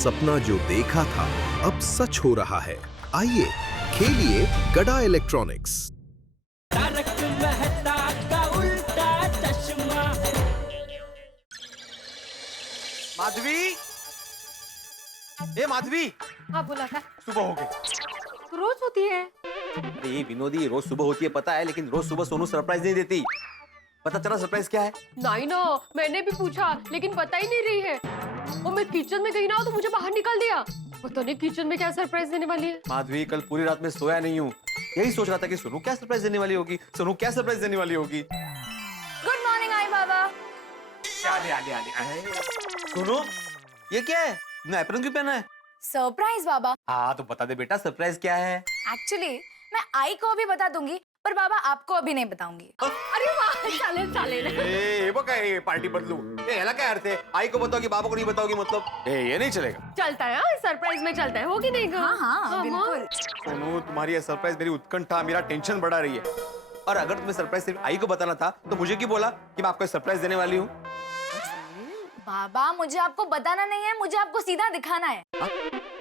सपना जो देखा था अब सच हो रहा है। आइए खेलिए गड़ा इलेक्ट्रॉनिक्स। तारक मेहता का उल्टा चश्मा। माधवी, ए माधवी, हाँ बोला था, सुबह हो गई। रोज होती है। अरे ये विनोदी, रोज सुबह होती है पता है, लेकिन रोज सुबह सोनू सरप्राइज नहीं देती। पता चला सरप्राइज क्या है? नहीं ना, मैंने भी पूछा लेकिन बता ही नहीं रही है। और मैं किचन में गई ना तो मुझे बाहर निकाल दिया। पता नहीं किचन में क्या सरप्राइज देने वाली है। माधवी, कल पूरी रात में सोया नहीं हूँ, यही सोच रहा था कि सोनू क्या सरप्राइज देने वाली होगी, सोनू क्या सरप्राइज देने वाली होगी। गुड मॉर्निंग आई बाबा। आले आले आले। सोनू, ये क्या है? तुमने एप्रन क्यों पहना है? सरप्राइज बाबा। हाँ तो बता दे बेटा, सरप्राइज क्या है? एक्चुअली मैं आई को अभी बता दूंगी, पर बाबा आपको अभी नहीं बताऊंगी। अरे वाह, चालेल चालेल। ए बका, ये पार्टी बदलू। ए हला क्या अर्थ है? आई को बताओगी, बाबा को नहीं बताओगी, मतलब ये नहीं चलेगा। चलता है, सरप्राइज में चलता है, होगी नहीं? हाँ हाँ बिल्कुल। सोनू, तुम्हारी ये सरप्राइज मेरी उत्कंठा, मेरा टेंशन बढ़ा रही है। और अगर तुम्हें सरप्राइज सिर्फ आई को बताना था तो मुझे क्यों बोला कि मैं आपको सरप्राइज देने वाली हूँ? बाबा मुझे आपको बताना नहीं है, मुझे आपको सीधा दिखाना है।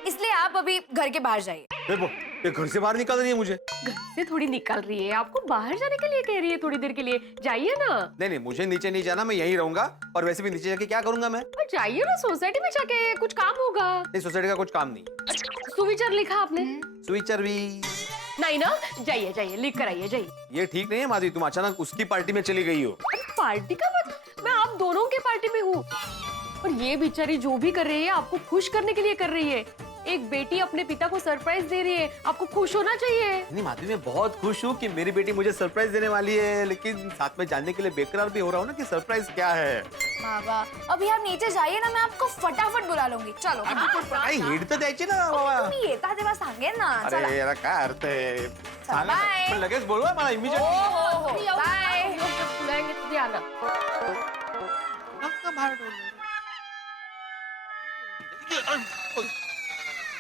इसलिए आप अभी घर के बाहर जाइए। देखो, ये घर से बाहर निकाल रही है मुझे। घर से थोड़ी निकल रही है, आपको बाहर जाने के लिए कह रही है, थोड़ी देर के लिए जाइए ना। नहीं नहीं, मुझे नीचे नहीं जाना, मैं यहीं रहूंगा। और वैसे भी नीचे जाके क्या करूंगा मैं? जाइए ना, सोसाइटी में जाके कुछ काम होगा। नहीं, सोसाइटी का कुछ काम नहीं। सुविचार लिखा आपने? स्विचर भी नहीं ना, जाइए जाइए, लिख कर आइए, जाइए। ये ठीक नहीं है माधवी, तुम अचानक उसकी पार्टी में चली गई हो। पार्टी का मतलब? मैं आप दोनों के पार्टी में हूँ। और ये बेचारी जो भी कर रही है आपको खुश करने के लिए कर रही है। एक बेटी अपने पिता को सरप्राइज दे रही है, आपको खुश होना चाहिए। नहीं माधवी, मैं बहुत खुश हूँ कि मेरी बेटी मुझे सरप्राइज देने वाली है, लेकिन साथ में जानने के लिए बेकरार भी हो रहा हूँ ना कि सरप्राइज क्या है। बाबा अभी आप नीचे जाइए ना, मैं आपको फटाफट बुला लूंगी। चलो काही हिट तर द्यायची ना बाबा. तुम्ही येता तेव्हा सांगेन ना। चला अरे यार काय अर्थ आहे? सांगा ना. बाय. पण लगेच बोलवा मला हो इमिजिएटली. हो हो बाय। बुलाएंगे तो भी आना।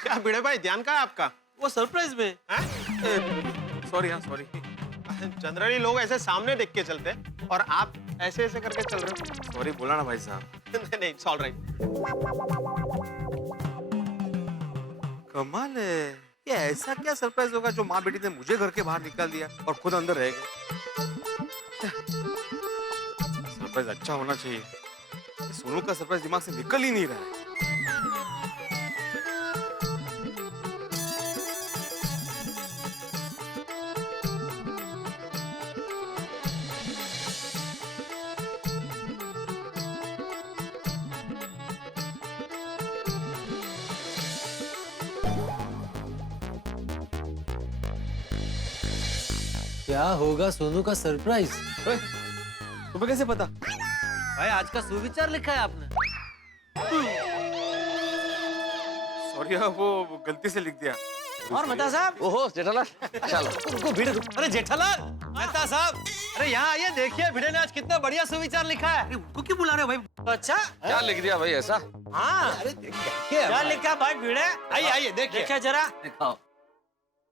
क्या भिड़े भाई, ध्यान कहाँ है आपका? वो सरप्राइज में. सॉरी हाँ सॉरी. जनरली लोग ऐसे सामने देख के चलते हैं और आप ऐसे ऐसे करके चल रहे हो. सॉरी बोला ना भाई साहब. नहीं नहीं, इट्स ऑल राइट. कमाल है. ये ऐसा क्या सरप्राइज होगा जो माँ बेटी ने मुझे घर के बाहर निकाल दिया और खुद अंदर रह गए. सरप्राइज अच्छा होना चाहिए. सोनू का सरप्राइज दिमाग से निकल ही नहीं रहा है. क्या होगा सोनू का सरप्राइज? तुम्हें कैसे पता? भाई आज का सुविचार लिखा है आपने। सॉरी वो गलती से लिख दिया. और मेहता साहब, ओहो जेठालाल, चलो उनको भिड़े दो। अरे जेठालाल, मेहता साहब, अरे यहाँ आइए, देखिए भिड़े ने आज कितना बढ़िया सुविचार लिखा है। उनको क्यों बुला रहे हो भाई? अच्छा क्या लिख दिया भाई ऐसा? हाँ, अरे देखिए क्या लिखा भाई भिड़े। आइए आइए देखिए, देखिए जरा दिखाओ।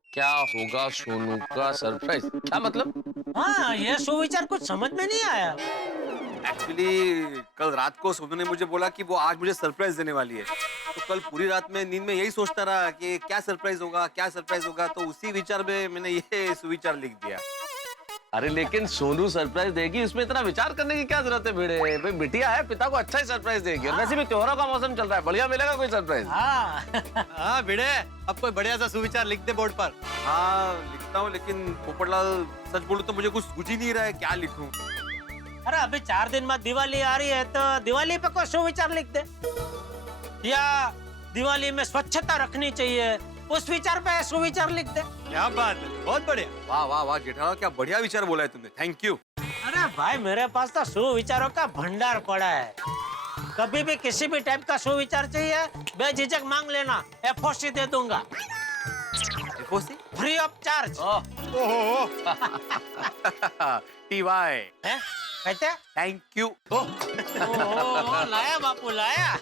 क्या होगा सोनू का सरप्राइज? क्या मतलब? हाँ, ये सुविचार कुछ समझ में नहीं आया। एक्चुअली कल रात को सोनू ने मुझे बोला कि वो आज मुझे सरप्राइज देने वाली है. तो कल पूरी रात में नींद में यही सोचता रहा कि क्या सरप्राइज होगा, क्या सरप्राइज होगा. तो उसी विचार में मैंने ये सुविचार लिख दिया. अरे लेकिन सोनू सरप्राइज देगी, उसमें इतना विचार करने की क्या जरूरत है भिड़े? भाई बिटिया है, पिता को अच्छा ही सरप्राइज देगी. और वैसे भी त्योहारों का मौसम चल रहा है, बढ़िया मिलेगा कोई सरप्राइज. हाँ भिड़े, अब कोई बढ़िया सा सुविचार लिख दे बोर्ड पर। हाँ लिखता हूँ, लेकिन पोपटलाल सच बोलूं तो मुझे कुछ सूझ ही नहीं रहा है क्या लिखूं. अरे अभी 4 दिन बाद दिवाली आ रही है, तो दिवाली पे कोई सुविचार लिख दे, या दिवाली में स्वच्छता रखनी चाहिए, उस विचार पे सुविचार लिख दे। क्या बात है, बहुत बढ़िया। वाह वाह वाह जेठालाल, क्या बढ़िया विचार बोला है तुमने. Thank you. अरे भाई मेरे पास तो सुविचारों का भंडार पड़ा है। कभी भी किसी भी टाइप का सुविचार चाहिए, बेझिझक मांग लेना, एफओसी दे दूंगा, फ्री ऑफ चार्ज। टीवाई कहते थैंक यू. लाया बापू लाया।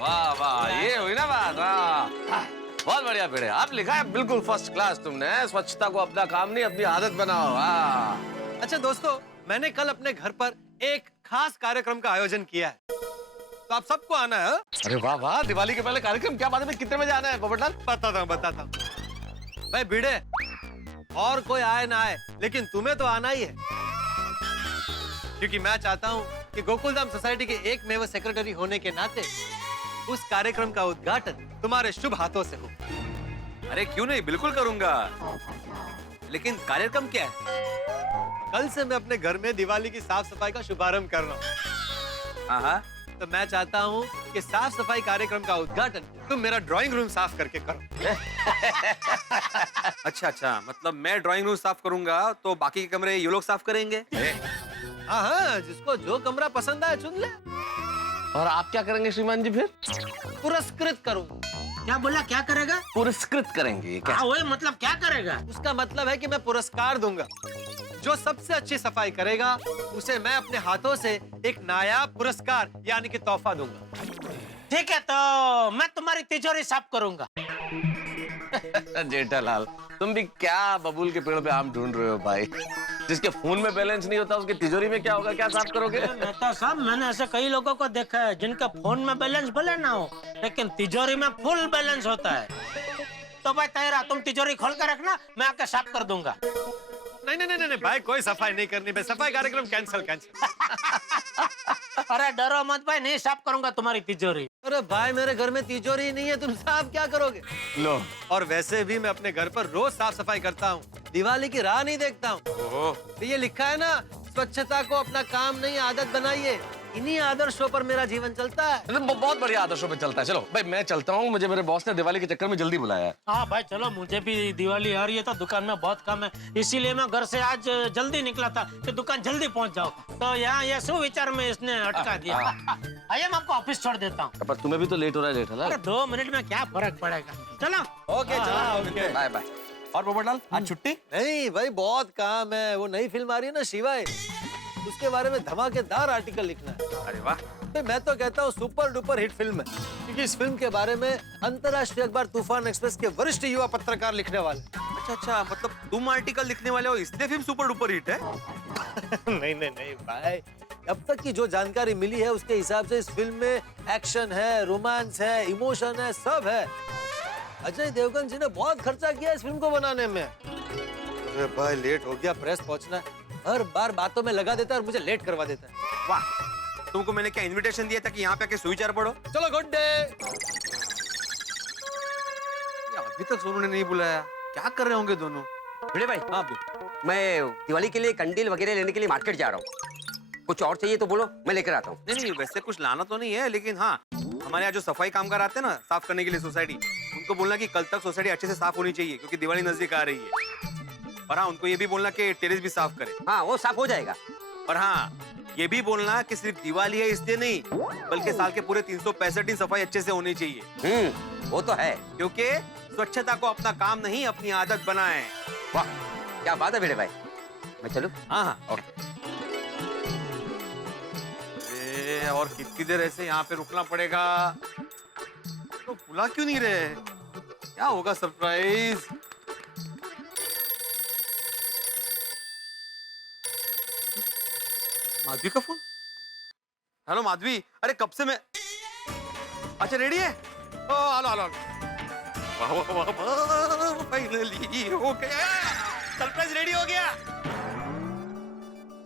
वाह वाह, ये हुई ना बात. हाँ बहुत बढ़िया भिड़े, आप लिखा है बिल्कुल फर्स्ट क्लास तुमने. स्वच्छता को अपना काम नहीं अपनी आदत बनाओ. हाँ अच्छा दोस्तों, मैंने कल अपने घर पर एक खास कार्यक्रम का आयोजन किया है, तो आप सबको आना है। हाँ? अरे वाह वाह, दिवाली के पहले कार्यक्रम, क्या बात है? कितने बजे आना है पोपटलाल? बताता हूँ। भाई भिड़े, और कोई आए ना आए, लेकिन तुम्हें तो आना ही है, क्योंकि मैं चाहता हूँ कि गोकुलधाम सोसाइटी के एकमेव सेक्रेटरी होने के नाते उस कार्यक्रम का उद्घाटन तुम्हारे शुभ हाथों से हो। अरे क्यों नहीं, बिल्कुल करूंगा। लेकिन कार्यक्रम क्या है? कल से मैं अपने घर में दिवाली की साफ सफाई का शुभारंभ कर रहा हूँ। हाँ, तो मैं चाहता हूँ कि साफ सफाई कार्यक्रम का उद्घाटन तुम मेरा ड्राइंग रूम साफ करके करो। अच्छा, मतलब मैं ड्राइंग रूम साफ करूंगा तो बाकी के कमरे ये लोग साफ करेंगे? हाँ, जिसको जो कमरा पसंद आए चुन ले। और आप क्या करेंगे श्रीमान जी फिर? पुरस्कृत करूंगा। क्या बोला, क्या करेगा? पुरस्कृत करेंगे क्या? हाँ, वही मतलब क्या करेगा? उसका मतलब है कि मैं पुरस्कार दूंगा। जो सबसे अच्छी सफाई करेगा उसे मैं अपने हाथों से एक नायाब पुरस्कार यानी कि तोहफा दूंगा। ठीक है, तो मैं तुम्हारी तिजोरी साफ करूंगा। जेठालाल, तुम भी क्या बबूल के पेड़ पे आम ढूंढ रहे हो भाई? जिसके फोन में बैलेंस नहीं होता उसकी तिजोरी में क्या होगा? क्या साफ करोगे? मेहता साहब, मैंने ऐसे कई लोगों को देखा है जिनका फोन में बैलेंस भले ना हो, लेकिन तिजोरी में फुल बैलेंस होता है। तो भाई तेरा, तुम तिजोरी खोल कर रखना, मैं आके साफ कर दूंगा। नहीं भाई, कोई सफाई नहीं करनी भाई, सफाई कार्यक्रम कैंसिल। अरे डरो मत भाई, नहीं साफ करूंगा तुम्हारी तिजोरी। अरे भाई, मेरे घर में तिजोरी नहीं है, तुम साफ क्या करोगे? लो, और वैसे भी मैं अपने घर पर रोज साफ सफाई करता हूँ, दिवाली की राह नहीं देखता हूँ। तो ये लिखा है ना, स्वच्छता को अपना काम नहीं आदत बनाइए। इन्हीं आदर्शों पर मेरा जीवन चलता है। बहुत बढ़िया आदर्शों पे चलता है। चलो भाई, मैं चलता हूँ, मुझे मेरे बॉस ने दिवाली के चक्कर में जल्दी बुलाया है। हाँ भाई चलो, मुझे भी दिवाली आ रही है तो दुकान में बहुत काम है, इसीलिए मैं घर से आज जल्दी निकला था कि दुकान जल्दी पहुंच जाओ। तो यहाँ ये सुविचार में इसने अटका दिया। आइए, मैं आपको ऑफिस छोड़ देता हूँ। पर तुम्हें भी तो लेट हो रहा है जेठालाल। अरे 2 मिनट में क्या फर्क पड़ेगा, चलो। ओके, चलो। Bye bye. और पोपटलाल, आज छुट्टी? नहीं भाई, बहुत काम है। वो नई फिल्म आ रही है ना, शिवाय, उसके बारे में धमाकेदार आर्टिकल लिखना है। अरे वाह। मैं तो कहता हूँ सुपर डुपर हिट फिल्म है, क्योंकि इस फिल्म के बारे में अंतर्राष्ट्रीय अखबार तूफान एक्सप्रेस के वरिष्ठ युवा पत्रकार लिखने वाले। अच्छा, मतलब तुम आर्टिकल लिखने वाले हो, इसलिए फिल्म सुपर डुपर हिट है? नहीं भाई, अब तक की जो जानकारी मिली है उसके हिसाब से इस फिल्म में एक्शन है, रोमांस है, इमोशन है, सब है। अजय देवगन जी ने बहुत खर्चा किया इस फिल्म को बनाने में। अरे भाई, लेट हो गया, प्रेस पहुंचना है। हर बार बातों में लगा देता है और मुझे लेट करवा देता है। वाह, तुमको मैंने क्या इनविटेशन दिया था कि यहाँ पे आके सुविचार पढ़ो? चलो, गुड डे। अभी तक सोनू ने नहीं बुलाया, क्या कर रहे होंगे दोनों? भिड़े भाई, हाँ, मैं दिवाली के लिए कंडील वगैरह लेने के लिए मार्केट जा रहा हूँ। कुछ और चाहिए तो बोलो, मैं लेकर आता हूँ। नहीं, वैसे कुछ लाना तो नहीं है, लेकिन हाँ, हमारे यहाँ जो सफाई कामगार आते हैं ना साफ करने के लिए सोसाइटी, उनको बोलना कि कल तक सोसाइटी अच्छे से साफ होनी चाहिए, क्योंकि दिवाली नजदीक आ रही है। और हाँ, उनको ये भी बोलना कि टेरेस भी साफ करे। हाँ, वो साफ हो जाएगा। और हाँ, ये भी बोलना कि सिर्फ दिवाली है इसलिए नहीं, बल्कि साल के पूरे 365 दिन सफाई अच्छे से होनी चाहिए। वो तो है, क्योंकि स्वच्छता को अपना काम नहीं, अपनी आदत बनाएं। वाह, क्या बात है भिड़े भाई, मैं चलूं? हाँ, और कितनी देर ऐसे यहाँ पे रुकना पड़ेगा? तो बुला क्यों नहीं रहे? क्या होगा सरप्राइज? माधवी का फोन। हेलो माधवी, अरे कब से मैं, अच्छा रेडी है? हेलो, फाइनली हो गया, सरप्राइज रेडी हो गया।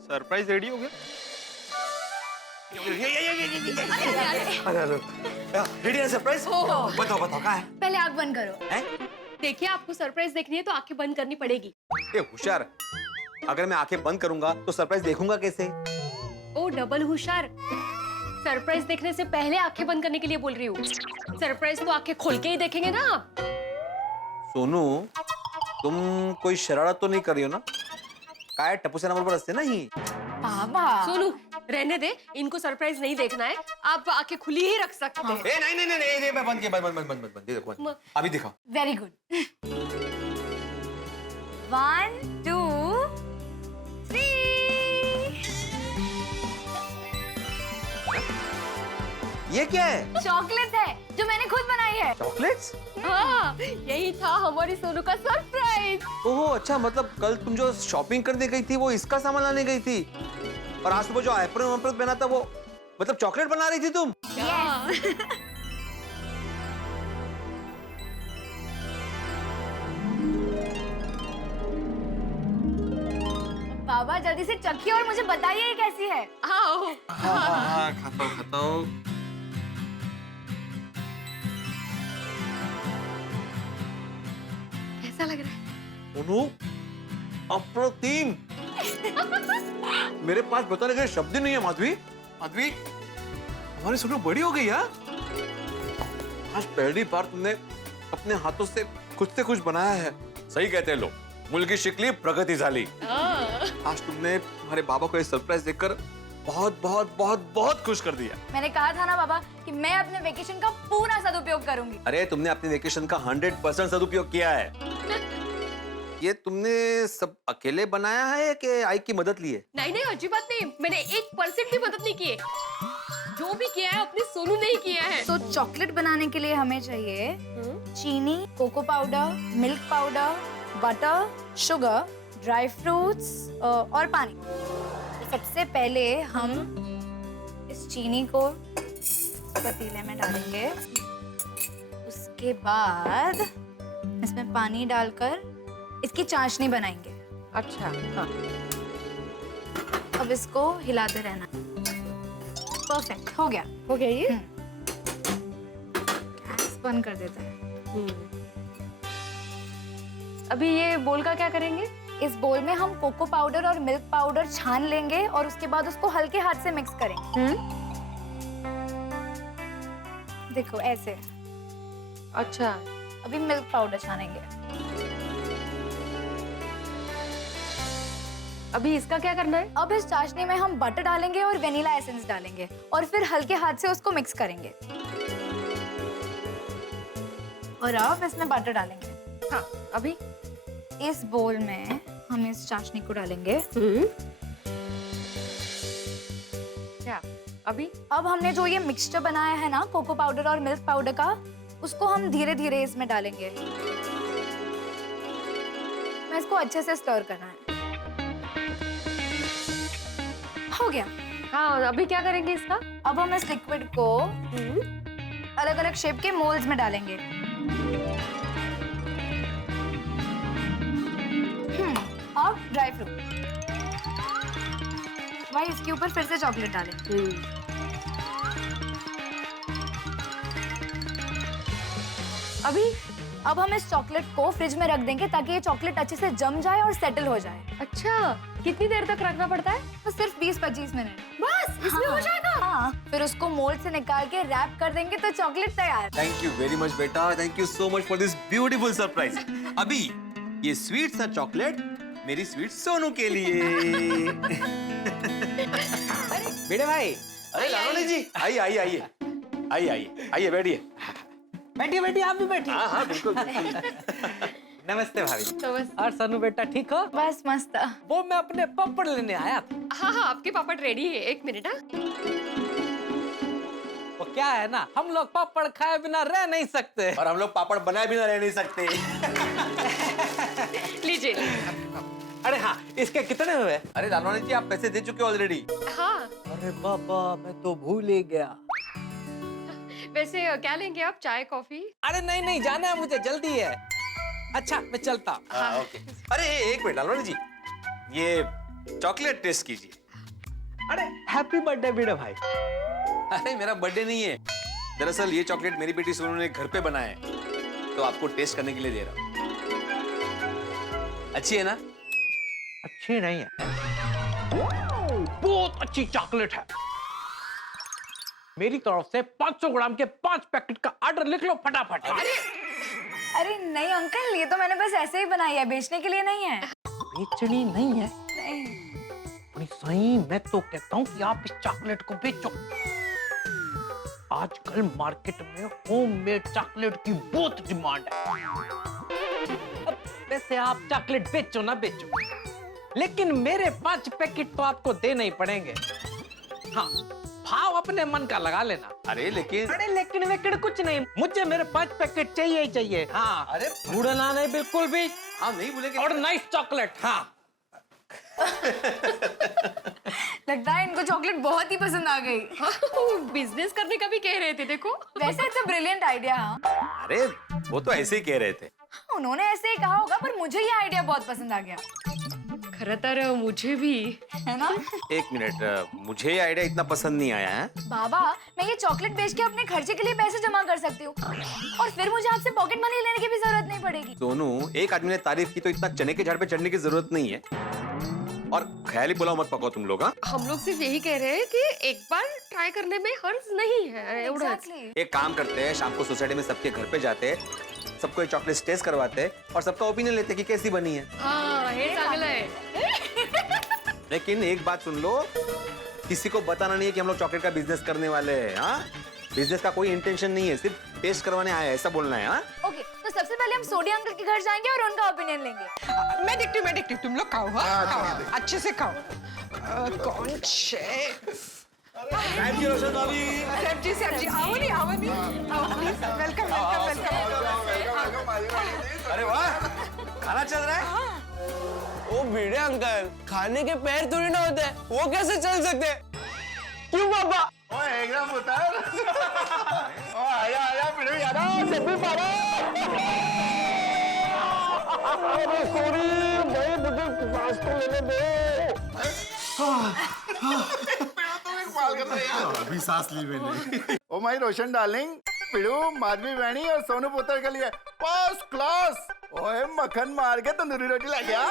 सरप्राइज रेडी हो गया? रेडी है सरप्राइज? बताओ क्या है? पहले आग बंद करो। देखिए, आपको सरप्राइज देखनी है तो आंखें बंद करनी पड़ेगी। ये होशियार, अगर मैं आंखें बंद करूंगा तो सरप्राइज देखूंगा कैसे? ओ डबल होशियार, सरप्राइज देखने से पहले आंखें बंद करने के लिए बोल रही हूँ। सरप्राइज तो आंखें खोल के ही देखेंगे ना आप। सोनू, तुम कोई शरारत तो नहीं कर रही हो ना? काय टप्पू से नंबर पर हंसते ना ही। बाबा, सोनू, रहने दे, इनको सरप्राइज नहीं देखना है, आप आंखें खुली ही रख सकते हैं। नहीं, मैं बंद किया, बंद देखो, अभी दिखाओ। Very good. 1 2 3। ये क्या है? चॉकलेट है। जो मैंने खुद बनाई है। चॉकलेट्स? हाँ, यही था हमारी सोनू का सरप्राइज। ओह अच्छा, मतलब कल तुम जो शॉपिंग करने गई थी वो इसका सामान लाने गई थी, और आज सुबह जो एप्रन वैप्रन पहना था वो मतलब चॉकलेट बना रही थी तुम? बाबा जल्दी से चखिए और मुझे बताइए ये कैसी है। हाँ, हाँ, खाता हूँ। कैसा लग रहा है? उन्हों, अप्रतिम। मेरे पास बताने के शब्द ही नहीं है माधवी। माधवी, हमारी सोनू बड़ी हो गई है। आज पहली बार तुमने अपने हाथों से कुछ बनाया है। सही कहते हैं लोग, मुलगी शिकली प्रगति झाली। आज तुमने हमारे बाबा को ये सरप्राइज देकर बहुत बहुत बहुत बहुत खुश कर दिया। मैंने कहा था ना बाबा कि मैं अपने वेकेशन का पूरा सदुपयोग करूंगी। अरे तुमने अपने वेकेशन का 100% सदुपयोग किया है। ये तुमने सब अकेले बनाया है कि आई की मदद ली है? नहीं नहीं, अच्छी बात नहीं, मैंने 1% भी मदद नहीं की है। जो भी किया है अपने सोनू ने ही किया है। तो चॉकलेट बनाने के लिए हमें चाहिए चीनी, cocoa powder, milk powder, butter, sugar, dry fruits और पानी। तो सबसे पहले हम इस चीनी को पतीले में डालेंगे। उसके बाद इसमें पानी डालकर इसकी चाशनी बनाएंगे। अच्छा, हाँ। अब इसको हिलाते रहना। परफेक्ट, हो गया। हो गया ये? गैस बंद कर देते हैं। अभी ये बोल का क्या करेंगे? इस बोल में हम कोको पाउडर और मिल्क पाउडर छान लेंगे और उसके बाद उसको हल्के हाथ से मिक्स करेंगे। देखो ऐसे। अच्छा, अभी मिल्क पाउडर छानेंगे। अभी इसका क्या करना है? अब इस चाशनी में हम बटर डालेंगे और वेनिला एसेंस डालेंगे और फिर हल्के हाथ से उसको मिक्स करेंगे। और अब इसमें बटर डालेंगे। हाँ, अभी इस बोल में हम इस चाशनी को डालेंगे। क्या? अभी अब हमने जो ये मिक्सचर बनाया है ना कोको पाउडर और मिल्क पाउडर का, उसको हम धीरे धीरे इसमें डालेंगे। मैं इसको अच्छे से स्टर करना है। हो गया। हाँ, अभी क्या करेंगे इसका? अब हम इस लिक्विड को अलग अलग शेप के मोल्ड्स में डालेंगे। अब ड्राई फ्रूट। भाई इसके ऊपर फिर से चॉकलेट डालें। अभी अब हम इस चॉकलेट को फ्रिज में रख देंगे ताकि ये चॉकलेट अच्छे से जम जाए और सेटल हो जाए। अच्छा, कितनी देर तक रखना पड़ता है? तो सिर्फ 20-25 मिनट बस, इसमें हो जाएगा? हाँ। फिर उसको मोल्ड से निकाल के रैप कर देंगे तो चॉकलेट तैयार। थैंक यू वेरी मच बेटा, thank you so much for this beautiful surprise. अभी ये स्वीट सा चॉकलेट मेरी स्वीट सोनू के लिए। बेटे भाई, अरे लालोनी जी, आइए आइए आइए आइए आइए आइए, बैठिए। बैठिए बैठिए, आप भी बैठिए। हाँ हाँ बिल्कुल। नमस्ते भाभी। तो बस। और सनू बेटा ठीक हो? बस मस्त। वो मैं अपने पापड़ लेने आया था। हाँ हाँ, आपके पापड़ रेडी है। 1 मिनट। हाँ, वो क्या है ना, हम लोग पापड़ खाए बिना रह नहीं सकते। और हम लोग पापड़ बनाए बिना रह नहीं सकते। लीजिए। अरे हाँ, इसके कितने हुए? अरे लालोनी जी, आप पैसे दे चुके हो ऑलरेडी। हाँ, अरे बाबा, मैं तो भूल ही गया। वैसे क्या लेंगे आप? चाय, कॉफी? अरे नहीं नहीं, जाना है मुझे, जल्दी है। अच्छा, मैं चलता हूँ। हाँ, ओके। अरे एक मिनट लालोनी जी, ये चॉकलेट टेस्ट कीजिए। अरे हैप्पी बर्थडे बेटे भाई। अरे मेरा बर्थडे नहीं है, दरअसल ये चॉकलेट मेरी बेटी सोनू ने घर पे बनाया है, तो आपको टेस्ट करने के लिए दे रहा हूँ। अच्छी है ना? अच्छी नहीं है, बहुत अच्छी चॉकलेट है। मेरी तरफ से 500 ग्राम के 5 पैकेट का ऑर्डर लिख लो फटाफट। अरे नहीं अंकल, ये तो मैंने बस ऐसे ही बनाई है, बेचने के लिए नहीं है। बेचनी नहीं है? नहीं सही, मैं तो कहता हूँ कि आप इस चॉकलेट को बेचो। आजकल मार्केट में होममेड चॉकलेट की बहुत डिमांड है। अब वैसे आप चॉकलेट बेचो ना बेचो, लेकिन मेरे 5 पैकेट तो आपको देने ही पड़ेंगे। हाँ, भाव अपने मन का लगा लेना। अरे लेकिन अरे लेकिन वेकिन कुछ नहीं, मुझे मेरे 5 पैकेट चाहिए ही चाहिए। हाँ अरे भूलना नहीं बिल्कुल भी। हम नहीं भूलेंगे। और नाइस चॉकलेट। हाँ लगता है इनको चॉकलेट बहुत ही पसंद आ गई। बिजनेस करने का भी कह रहे थे देखो। वैसे इट्स अ ब्रिलियंट आइडिया। हाँ अरे वो तो ऐसे ही कह रहे थे। उन्होंने ऐसे ही कहा होगा, पर मुझे ये आइडिया बहुत पसंद आ गया। खरं तर मुझे भी। है ना? एक मिनट, मुझे ये आइडिया इतना पसंद नहीं आया है। बाबा, मैं ये चॉकलेट बेच के अपने खर्चे के लिए पैसे जमा कर सकती हूँ और फिर मुझे आपसे पॉकेट मनी लेने की भी जरूरत नहीं पड़ेगी। सोनू, एक आदमी ने तारीफ की तो इतना चने के झाड़ पे चढ़ने की जरूरत नहीं है। और ख्याली पुलाव मत पकाओ तुम लोग। हाँ, हम लोग सिर्फ यही कह रहे हैं कि एक बार ट्राई करने में हर्ज नहीं है। Exactly. एक काम करते हैं, शाम को सोसाइटी में सबके घर पे जाते हैं, सबको ये चॉकलेट टेस्ट करवाते हैं और सबका ओपिनियन लेते हैं कि कैसी बनी है। हाँ, हे चांगलं है। लेकिन एक बात सुन लो, किसी को बताना नहीं है कि हम लोग चॉकलेट का बिजनेस करने वाले हैं। हाँ, बिजनेस का कोई इंटेंशन नहीं है, सिर्फ टेस्ट करवाने आया है, ऐसा बोलना है। हाँ, ओके, तो सबसे पहले हम सोडी अंकल के घर जाएंगे और उनका ओपिनियन लेंगे। मैं देखती हूँ, तुम लोग खाओ। हाँ खाओ, अच्छे से खाओ। कौन छे? सब्जी आओ नहीं, वेलकम। अरे वाह, खाना चल रहा है। ओ भिड़े अंकल, खाने के पैर थोड़ी ना होते, वो कैसे चल सकते? क्यों पापा? एकदम उतार। आया भिड़े यारा, सभी पारा। सॉरी भाई, मुझे सांस तो लेने दे। अभी सांस ली मैंने। Oh my Roshan darling, Pidu, Madhavi बहनी और सोनू पुत्र के लिए फर्स्ट क्लास। ओए मक्खन मार के तंदूरी रोटी ला गया।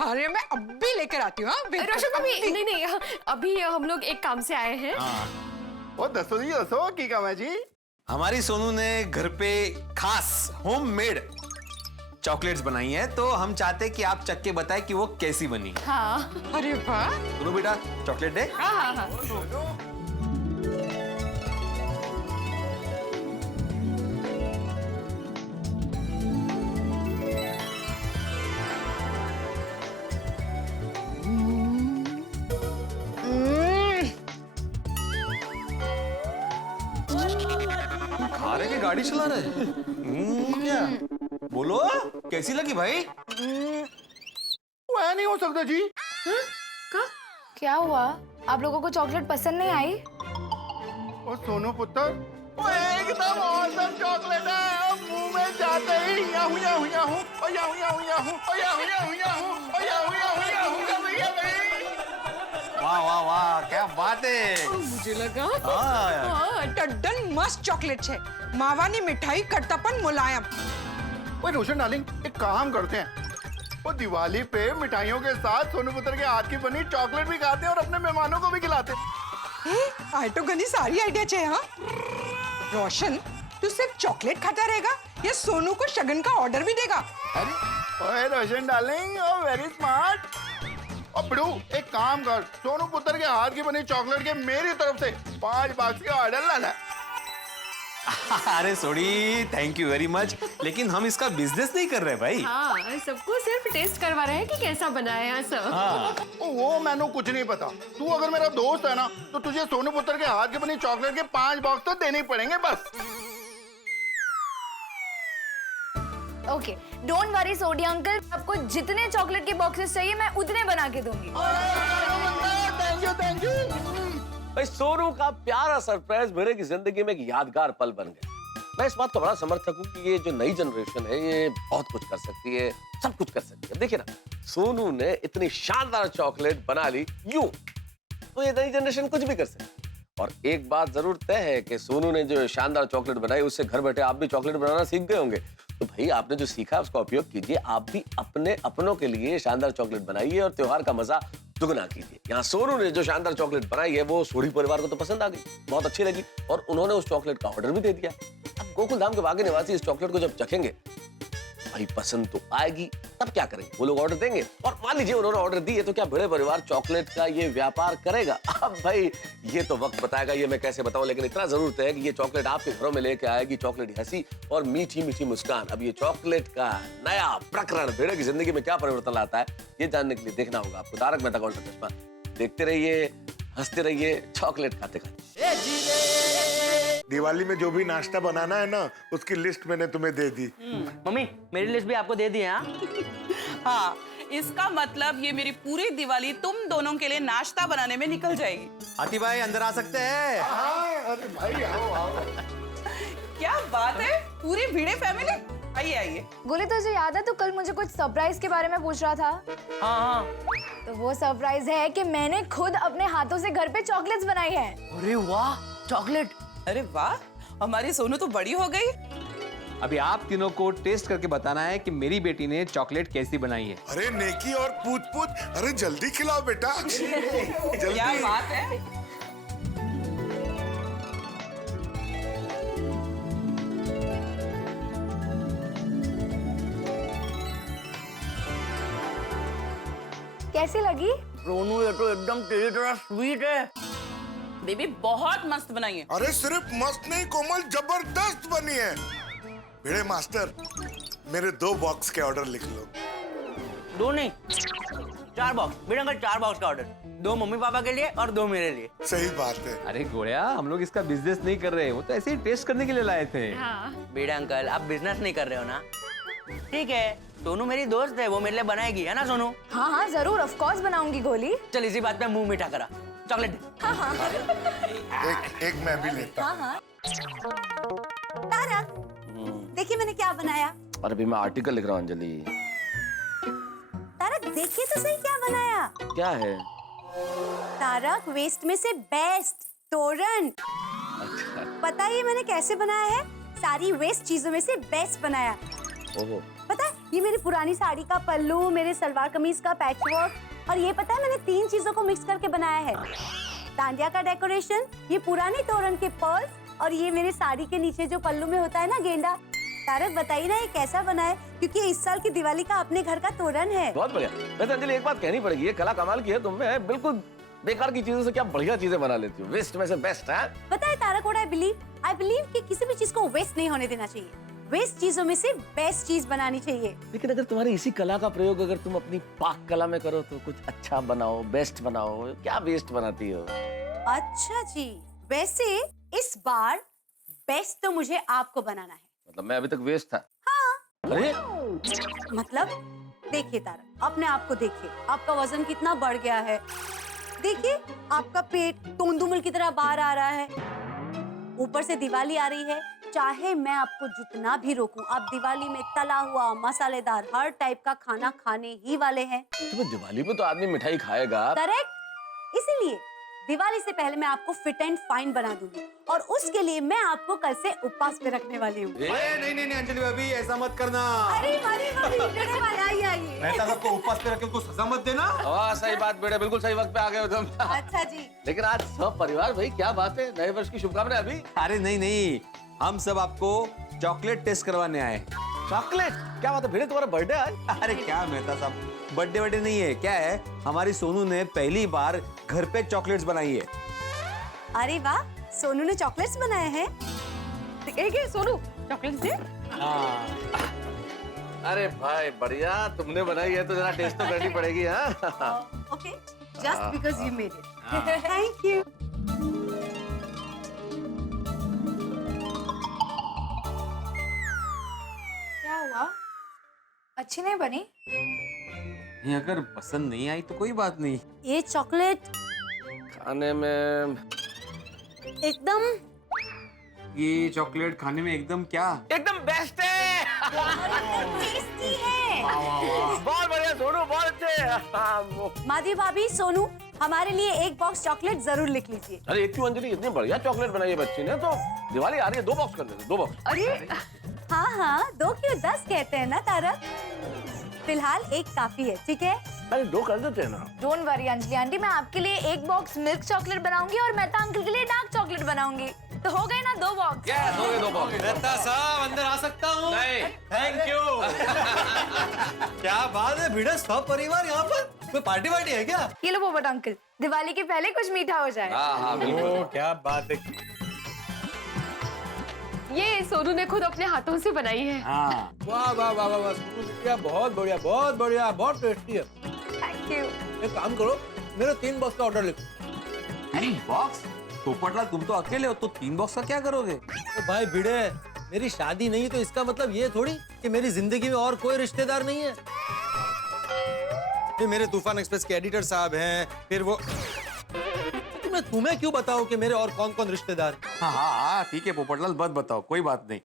अरे मैं अभी लेकर आती हूँ। रोशन भाभी, नहीं, अभी हम लोग एक काम से आए हैं। ओ दसो जी, दसो की काम है जी? हमारी सोनू ने घर पे खास होममेड चॉकलेट्स बनाई है, तो हम चाहते हैं कि आप चख के बताएं कि वो कैसी बनी। हाँ। अरे वाह। सुनो बेटा, चॉकलेट दे। हाँ। खा रहे कि गाड़ी चला रहे? क्या बोलो, कैसी लगी भाई? वो नहीं हो सकता जी। क्या हुआ? आप लोगों को चॉकलेट पसंद नहीं आई? ओ सोनू पुत्र, वो एकदम औसम चॉकलेट है। मुंह में जाते ही याहू याहू याहू, ओ याहू याहू याहू, ओ याहू याहू याहू, ओ याहू याहू याहू का भैया भाई। वाह वाह वाह, क्या बात है। मुझे लगा। हाँ, टड्डन मस्त चॉकलेट है, मावानी मिठाई, खट्टापन मुलायम। ओए रोशन डार्लिंग, एक काम करते हैं, वो दिवाली पे मिठाइयों के साथ सोनू पुत्र के हाथ की बनी चॉकलेट भी खाते हैं और अपने मेहमानों को भी खिलाते हैं। आए तो गनी सारी आइडिया चाहिए। हाँ रोशन, तू सिर्फ चॉकलेट खाता रहेगा या सोनू को शगन का ऑर्डर भी देगा? अरे ओए रोशन डार्लिंग, ओ वेरी स्मार्ट। और बिड़ू, एक काम कर, सोनू पुत्र के हाथ की बनी चॉकलेट के मेरी तरफ से 5 बॉक्स का ऑर्डर लाना। अरे sorry, thank you very much, लेकिन हम इसका बिजनेस नहीं कर रहे भाई। हाँ, सबको सिर्फ टेस्ट करवा रहे हैं कि कैसा बना है यहाँ सब। हाँ। वो मैंने कुछ नहीं पता। तू अगर मेरा दोस्त है ना, तो तुझे सोनू पुत्र के हाथ की बनी चॉकलेट के 5 बॉक्स तो देने ही पड़ेंगे बस। Okay, don't worry Sodhi uncle, आपको जितने चॉकलेट के बॉक्सेस चाहिए मैं उतने बना के दूंगी। Thank you. भाई सोनू का प्यारा सरप्राइज मेरे की जिंदगी में एक यादगार पल बन गया। मैं इस बात का बड़ा समर्थक हूँ कि ये जो नई जनरेशन है ये बहुत कुछ कर सकती है, सब कुछ कर सकती है। देखिए ना, सोनू ने इतनी शानदार चॉकलेट बना ली यूं, तो ये नई जनरेशन कुछ भी कर सकती है। और एक बात जरूर तय है कि सोनू ने जो शानदार चॉकलेट बनाई, उससे घर बैठे आप भी चॉकलेट बनाना सीख गए होंगे। तो भाई आपने जो सीखा उसका उपयोग कीजिए, आप भी अपने अपनों के लिए शानदार चॉकलेट बनाइए और त्योहार का मजा दुगना कीजिए। यहाँ सोनू ने जो शानदार चॉकलेट बनाई है वो सोडी परिवार को तो पसंद आ गई, बहुत अच्छी लगी और उन्होंने उस चॉकलेट का ऑर्डर भी दे दिया। अब गोकुल धाम के बाकी निवासी इस चॉकलेट को जब चखेंगे, भाई पसंद तो आएगी, तब क्या करेंगे? वो लोग ऑर्डर देंगे और मान लीजिए उन्होंने ऑर्डर दी है, तो क्या बड़े परिवार चॉकलेट का ये व्यापार करेगा? अब भाई ये तो वक्त बताएगा, ये मैं कैसे बताऊं, लेकिन इतना जरूर है कि ये चॉकलेट आपके घरों में लेके आएगी चॉकलेट हंसी और मीठी मीठी मुस्कान। अब ये चॉकलेट का नया प्रकरण भेड़े की जिंदगी में क्या परिवर्तन लाता है, ये जानने के लिए देखना होगा आपको तारक मेहता का उल्टा चश्मा। देखते रहिए हंसते रहिए, चॉकलेट खाते खाते। दिवाली में जो भी नाश्ता बनाना है ना, उसकी लिस्ट मैंने तुम्हें दे दी। मम्मी मेरी लिस्ट भी आपको दे दी है। हाँ, इसका मतलब ये मेरी पूरी दिवाली तुम दोनों के लिए नाश्ता बनाने में निकल जाएगी। हाथी भाई अंदर आ सकते हैं? अरे भाई आओ आओ। क्या बात है, पूरी भिड़े फैमिली, आइए आइए। गोली तुझे याद है, तो कल मुझे कुछ सरप्राइज के बारे में पूछ रहा था। हाँ। तो वो सरप्राइज है कि मैंने खुद अपने हाथों से घर पे चॉकलेट्स बनाई है। अरे वाह, चॉकलेट। अरे वाह, हमारी सोनू तो बड़ी हो गई। अभी आप तीनों को टेस्ट करके बताना है कि मेरी बेटी ने चॉकलेट कैसी बनाई है। अरे नेकी और पूछ पूछ, अरे जल्दी खिलाओ बेटा। जल्दी। क्या बात है। कैसी लगी? रोनू ये तो एकदम तेरी तरह स्वीट है। बेबी बहुत मस्त बनाई है। अरे सिर्फ मस्त नहीं कोमल, जबरदस्त बनी है। भिड़े मास्टर, मेरे 2 बॉक्स के ऑर्डर लिख लो। 2 नहीं, 4 बॉक्स। भिड़े अंकल 4 बॉक्स का ऑर्डर, 2 मम्मी पापा के लिए और 2 मेरे लिए। सही बात है। अरे गोड़िया, हम लोग इसका बिजनेस नहीं कर रहे, वो तो ऐसे ही टेस्ट करने के लिए लाए थे। भिड़े अंकल आप बिजनेस नहीं कर रहे हो ना? ठीक है, सोनू मेरी दोस्त है, वो मेरे लिए बनाएगी, है ना सोनू? हाँ हाँ जरूर, ऑफ कोर्स बनाऊंगी गोली। चल इसी बात पे मुंह मीठा करा, चॉकलेट दे। हाँ हाँ एक मैं भी लेता हूँ। हाँ। तारक, देखिए मैंने क्या बनाया। और अभी मैं आर्टिकल लिख रहा हूँ अंजलि। तारक देखिए तो सही क्या बनाया। क्या है? तारक, वेस्ट में से बेस्ट तोरण। पता है ये मैंने कैसे बनाया है? सारी वेस्ट चीजों में से बेस्ट बनाया। ओहो। पता है ये मेरी पुरानी साड़ी का पल्लू, मेरे सलवार कमीज का पैचवर्क, और ये पता है मैंने 3 चीजों को मिक्स करके बनाया है। डांडिया का डेकोरेशन, ये पुरानी तोरण के पर्ल्स, और ये मेरे साड़ी के नीचे जो पल्लू में होता है ना गेंडा। तारक बताइए ना ये कैसा बना है, क्योंकि इस साल की दिवाली का अपने घर का तोरण है। बहुत बढ़िया। वैसे अंजलि एक बात कहनी पड़ेगी, ये कला कमाल की है तुम में, बिल्कुल बेकार की चीजों से क्या बढ़िया चीजें बना लेती हो। वेस्ट में से बेस्ट है। पता है तारक, व्हाट आई बिलीव कि किसी भी चीज को वेस्ट नहीं होने देना चाहिए। वेस्ट चीजों में से बेस्ट चीज बनानी चाहिए। लेकिन अगर तुम्हारी इसी कला का प्रयोग अगर तुम अपनी पाक कला में करो तो कुछ अच्छा बनाओ, बेस्ट बनाओ। क्या वेस्ट बनाती हो? अच्छा जी, वैसे इस बार बेस्ट तो मुझे आपको बनाना है। मतलब मैं अभी तक वेस्ट था? हाँ। अरे मतलब देखिए तारक, अपने आप को देखिए, आपका वजन कितना बढ़ गया है। देखिए आपका पेट तोंदुमल की तरह बाहर आ रहा है, ऊपर से दिवाली आ रही है। चाहे मैं आपको जितना भी रोकूं, आप दिवाली में तला हुआ, मसालेदार हर टाइप का खाना खाने ही वाले हैं। तो दिवाली पे तो आदमी मिठाई खाएगा। करेक्ट, इसीलिए दिवाली से पहले मैं आपको फिट एंड फाइन बना दूंगी, और उसके लिए मैं आपको कल से उपवास पे रखने वाली हूँ। नहीं अंजलि भाभी, ऐसा मत करना। अरे आइए। मैं सबको उपवास पे रख के उनको सजा मत देना। वाह, सही बात बेटे, बिल्कुल सही वक्त पे आ गए हो तुम। अच्छा जी। लेकिन आज सब परिवार, भाई क्या बात है, नए वर्ष की शुभकामनाएं। अभी अरे नहीं, हम सब आपको चॉकलेट टेस्ट करवाने आए। चॉकलेट? क्या बात है भिड़े, तुम्हारा बर्थडे आज? अरे क्या मेहता साहब, बर्थडे नहीं है, क्या है, हमारी सोनू ने पहली बार घर पे चॉकलेट्स बनाई है। अरे वाह, सोनू ने चॉकलेट्स बनाए हैं। सोनू चॉकलेट्स दे। अरे भाई बढ़िया, तुमने बनाई है तो जरा टेस्ट तो करनी पड़ेगी। Okay, just because you made it. Thank you. क्या हुआ? अच्छी नहीं बनी? नहीं, अगर पसंद नहीं आई तो कोई बात नहीं। ये चॉकलेट खाने में एकदम, ये चॉकलेट खाने में एकदम क्या, एकदम बेस्ट है। टेस्टी है। बहुत बढ़िया सोनू, बहुत अच्छे। माधवी भाभी, सोनू, हमारे लिए एक बॉक्स चॉकलेट जरूर लिख लीजिए। अरे एक क्यों अंजलि, इतनी बढ़िया चॉकलेट बनाई है बच्ची ने, तो दिवाली आ रही है, 2 बॉक्स कर देते, 2 बॉक्स। अरे हाँ, 2 क्यों 10 कहते हैं ना तारक। फिलहाल एक काफी है, ठीक है? अरे 2 कर देते हैं ना। डोंट वरी अंजलि आंटी, मैं आपके लिए एक बॉक्स मिल्क चॉकलेट बनाऊंगी और मेहता अंकल के लिए डार्क चॉकलेट बनाऊंगी, तो हो गए ना 2 बॉक्स। यस, हो गए 2 बॉक्स। मेहता साहब अंदर आ सकता हूँ? नहीं। Thank you. क्या बात है भिड़ा, सब परिवार यहाँ पर, कोई पार्टी है क्या? ये लो पोपट अंकल, दिवाली के पहले कुछ मीठा हो जाए। हाँ बिल्कुल। क्या बात है। ये सोनू ने खुद अपने हाथों से बनाई है। हाँ। वाह वाह वाह वाह, सोनू बिटिया बहुत बढ़िया, बहुत बढ़िया, बहुत टेस्टी है। Thank you. एक काम करो, मेरे 3 बॉक्स का ऑर्डर लिखो। 3 बॉक्स? पोपटलाल तुम तो अकेले हो, तो 3 बॉक्स का क्या करोगे? तो भाई भिड़े, मेरी शादी नहीं तो इसका मतलब ये थोड़ी कि मेरी जिंदगी में और कोई रिश्तेदार नहीं है। फिर मेरे तूफान एक्सप्रेस के एडिटर साहब हैं, फिर वो तो मैं तुम्हें क्यों बताऊं कि मेरे और कौन कौन रिश्तेदार? हाँ ठीक है पोपटलाल, मत बताओ, कोई बात नहीं।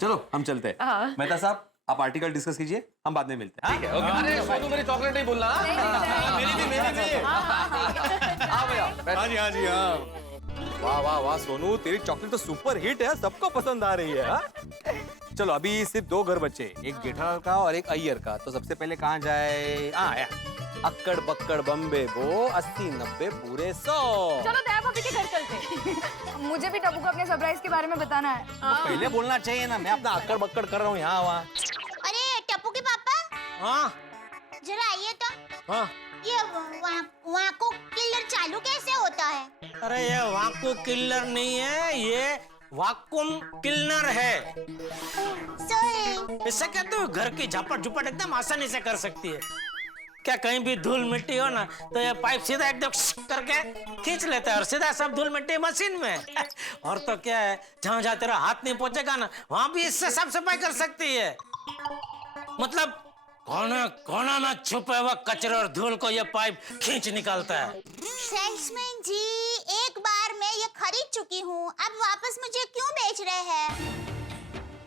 चलो हम चलते हैं। मेहता साहब आप आर्टिकल डिस्कस कीजिए, हम बाद में मिलते हैं। ठीक है, ओके। अरे सोनू मेरी चॉकलेट नहीं भूलना। मेरी भी। हाँ भैया। हाँ जी हाँ। वाह वाह वाह सोनू, तेरी चॉकलेट तो सुपर हिट है, सबको पसंद आ रही है। हाँ? चलो अभी सिर्फ 2 घर बचे, एक जेठालाल का और एक अय्यर का। तो सबसे पहले कहाँ जाए? अक्कड़ बक्कड़ बम्बे बो 80-90 पूरे 100। चलो दया भाभी के घर चलते। मुझे भी टप्पू को अपने सरप्राइज के बारे में बताना है। पहले बोलना चाहिए ना, मैं अपना अक्कड़ बक्कड़ कर रहा हूँ यहाँ वहाँ। अरे टप्पू के पापा, हाँ जरा आइए तो। हाँ। ये वाको किलर चालू कैसे होता है? अरे ये वाको किलर नहीं है, ये वाकुम किलर है। सॉरी। इससे क्या तू घर की झपट झुपट एकदम आसानी से कर सकती है। क्या कहीं भी धूल मिट्टी हो ना तो ये पाइप सीधा एकदम करके खींच लेता है और सीधा सब धूल मिट्टी मशीन में। और तो क्या है, जहाँ जहाँ तेरा हाथ नहीं पहुंचेगा ना वहां भी इससे साफ सफाई कर सकती है। मतलब कोना में छुपे हुए कचरे और धूल को ये पाइप खींच निकालता है। सेल्समैन जी, एक बार मैं ये खरीद चुकी हूँ, अब वापस मुझे क्यों बेच रहे हैं?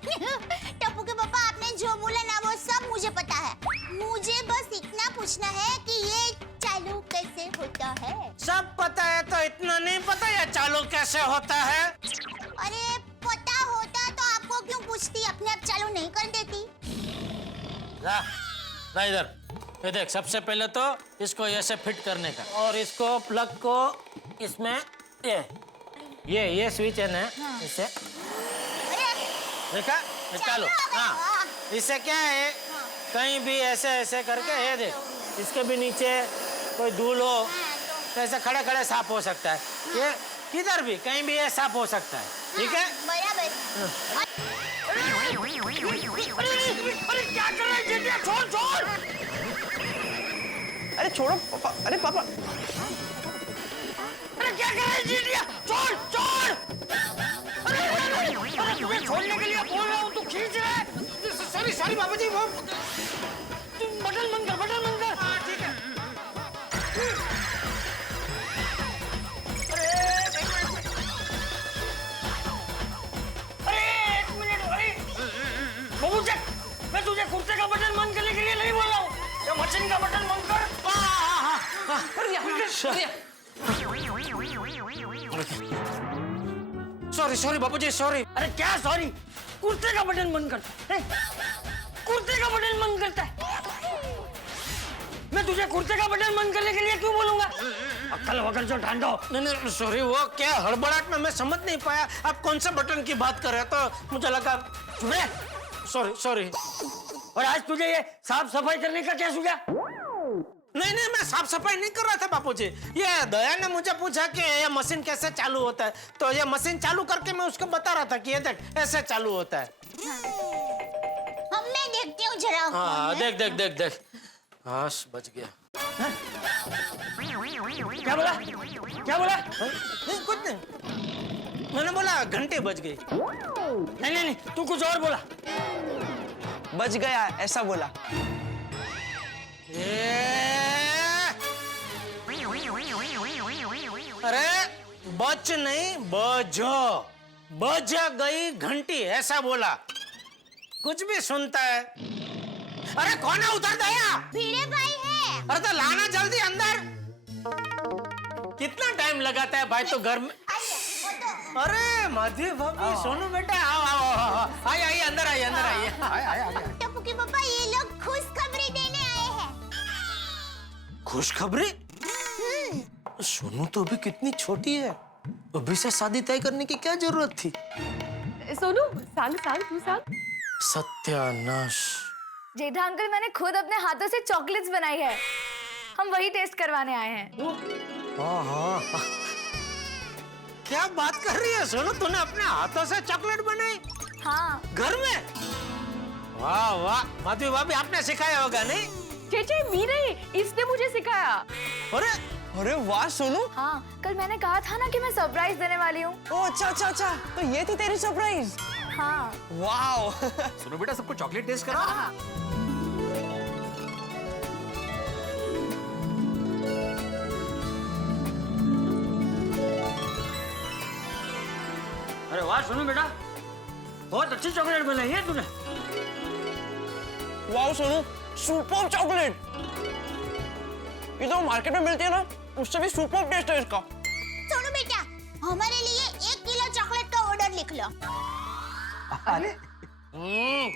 टप्पू के पापा, आपने जो बोला ना वो सब मुझे पता है। मुझे बस इतना पूछना है कि ये चालू कैसे होता है? सब पता है तो इतना नहीं पता ये चालू कैसे होता है? अरे पता होता तो आपको क्यों पूछती, अपने आप चालू नहीं कर देती? ला इधर, ये देख, सबसे पहले तो इसको ऐसे फिट करने का, और इसको प्लग को इसमें ये स्विच है ना, इससे देखा निकालो। हाँ, इससे क्या है, कहीं भी ऐसे ऐसे करके ये देख, इसके भी नीचे कोई धूल हो तो ऐसे खड़े खड़े साफ हो सकता है। ये किधर भी कहीं भी ये साफ हो सकता है। ठीक है, बराबर। अरे क्या कर रहा है जितिया? छोड़। अरे छोड़ो पापा, अरे पापा। अरे क्या कर रहा है जितिया? छोड़। अरे तुम्हें छोड़ने के लिए बोल रहा हूँ, तू खींच रहा है। सॉरी बाबा जी, वो बटन बंद कर। हाँ ठीक है। अरे एक मिनट। बबू चेक, मैं तुझे कुर्ते का बटन बंद करने के लिए नहीं बोल रहा हूँ, ये मशीन का बटन बंद कर। सॉरी बाबू जी, सॉरी। अरे क्या सॉरी? कुर्ते का बटन बंद कर। कुर्ते का बटन बंद करता है। मैं तुझे कुर्ते का बटन बंद करने के लिए क्यों बोलूंगा? अक्ल वगैरह जो ढांडो। नहीं सॉरी, वो क्या हड़बड़ाहट में मैं समझ नहीं पाया आप कौन सा बटन की बात कर रहे हैं, तो मुझे लगा सॉरी। और आज तुझे ये साफ सफाई करने का क्या सूझा? नहीं मैं साफ सफाई नहीं कर रहा था बापूजी। ये दया ने मुझे पूछा कि ये मशीन कैसे चालू होता है, तो ये मशीन चालू करके मैं उसको बता रहा था कि ये देख ऐसे चालू होता है। हम मैं देखती हूँ जरा। हाँ देख। हाँ बच गया। क्या बोला? नहीं कुछ नहीं, मैंने बोला घंटे बज गई। नहीं तू कुछ और बोला। बच गया ऐसा बोला। अरे बच नहीं, बज गई घंटी ऐसा बोला। कुछ भी सुनता है। अरे कौन है उधर? दया भिड़े भाई है। अरे तो लाना जल्दी अंदर। कितना टाइम लगाता है भाई तो घर में। अरे माधवी भाभी, सोनू बेटा आओ। आइए अंदर आइए। टप्पू के पापा, ये लोग खुशखबरी देने आए हैं। खुशखबरी? सोनू तो अभी कितनी छोटी है, अभी से शादी तय करने की क्या जरूरत थी? सोनू सांग तू सांग। सत्यानाश। जेठा अंकल, मैंने खुद अपने हाथों से चॉकलेट्स बनाई है, हम वही टेस्ट करवाने आए हैं। हाँ। क्या बात कर रही है सोनू, तूने अपने हाथों से चॉकलेट बनाई? हाँ। घर में? वाह माधवी भाभी, आपने सिखाया होगा नहीं? चेचे मी नहीं, इसने मुझे सिखाया। अरे अरे वाह सोनू। हाँ, कल मैंने कहा था ना कि मैं सरप्राइज देने वाली हूँ। ओ अच्छा अच्छा अच्छा, तो ये थी तेरी सरप्राइज। हाँ। वाओ। सुनो बेटा, सबको चॉकलेट टेस्ट करा। अरे वाह सोनू बेटा, बहुत अच्छी चॉकलेट बनाई है तूने। Wow Sonu, super chocolate. ये तो मार्केट में मिलती है ना, उससे भी सुपर टेस्ट है इसका। सोनू बेटा, हमारे लिए 1 किलो चॉकलेट का ऑर्डर लिख लो। अरे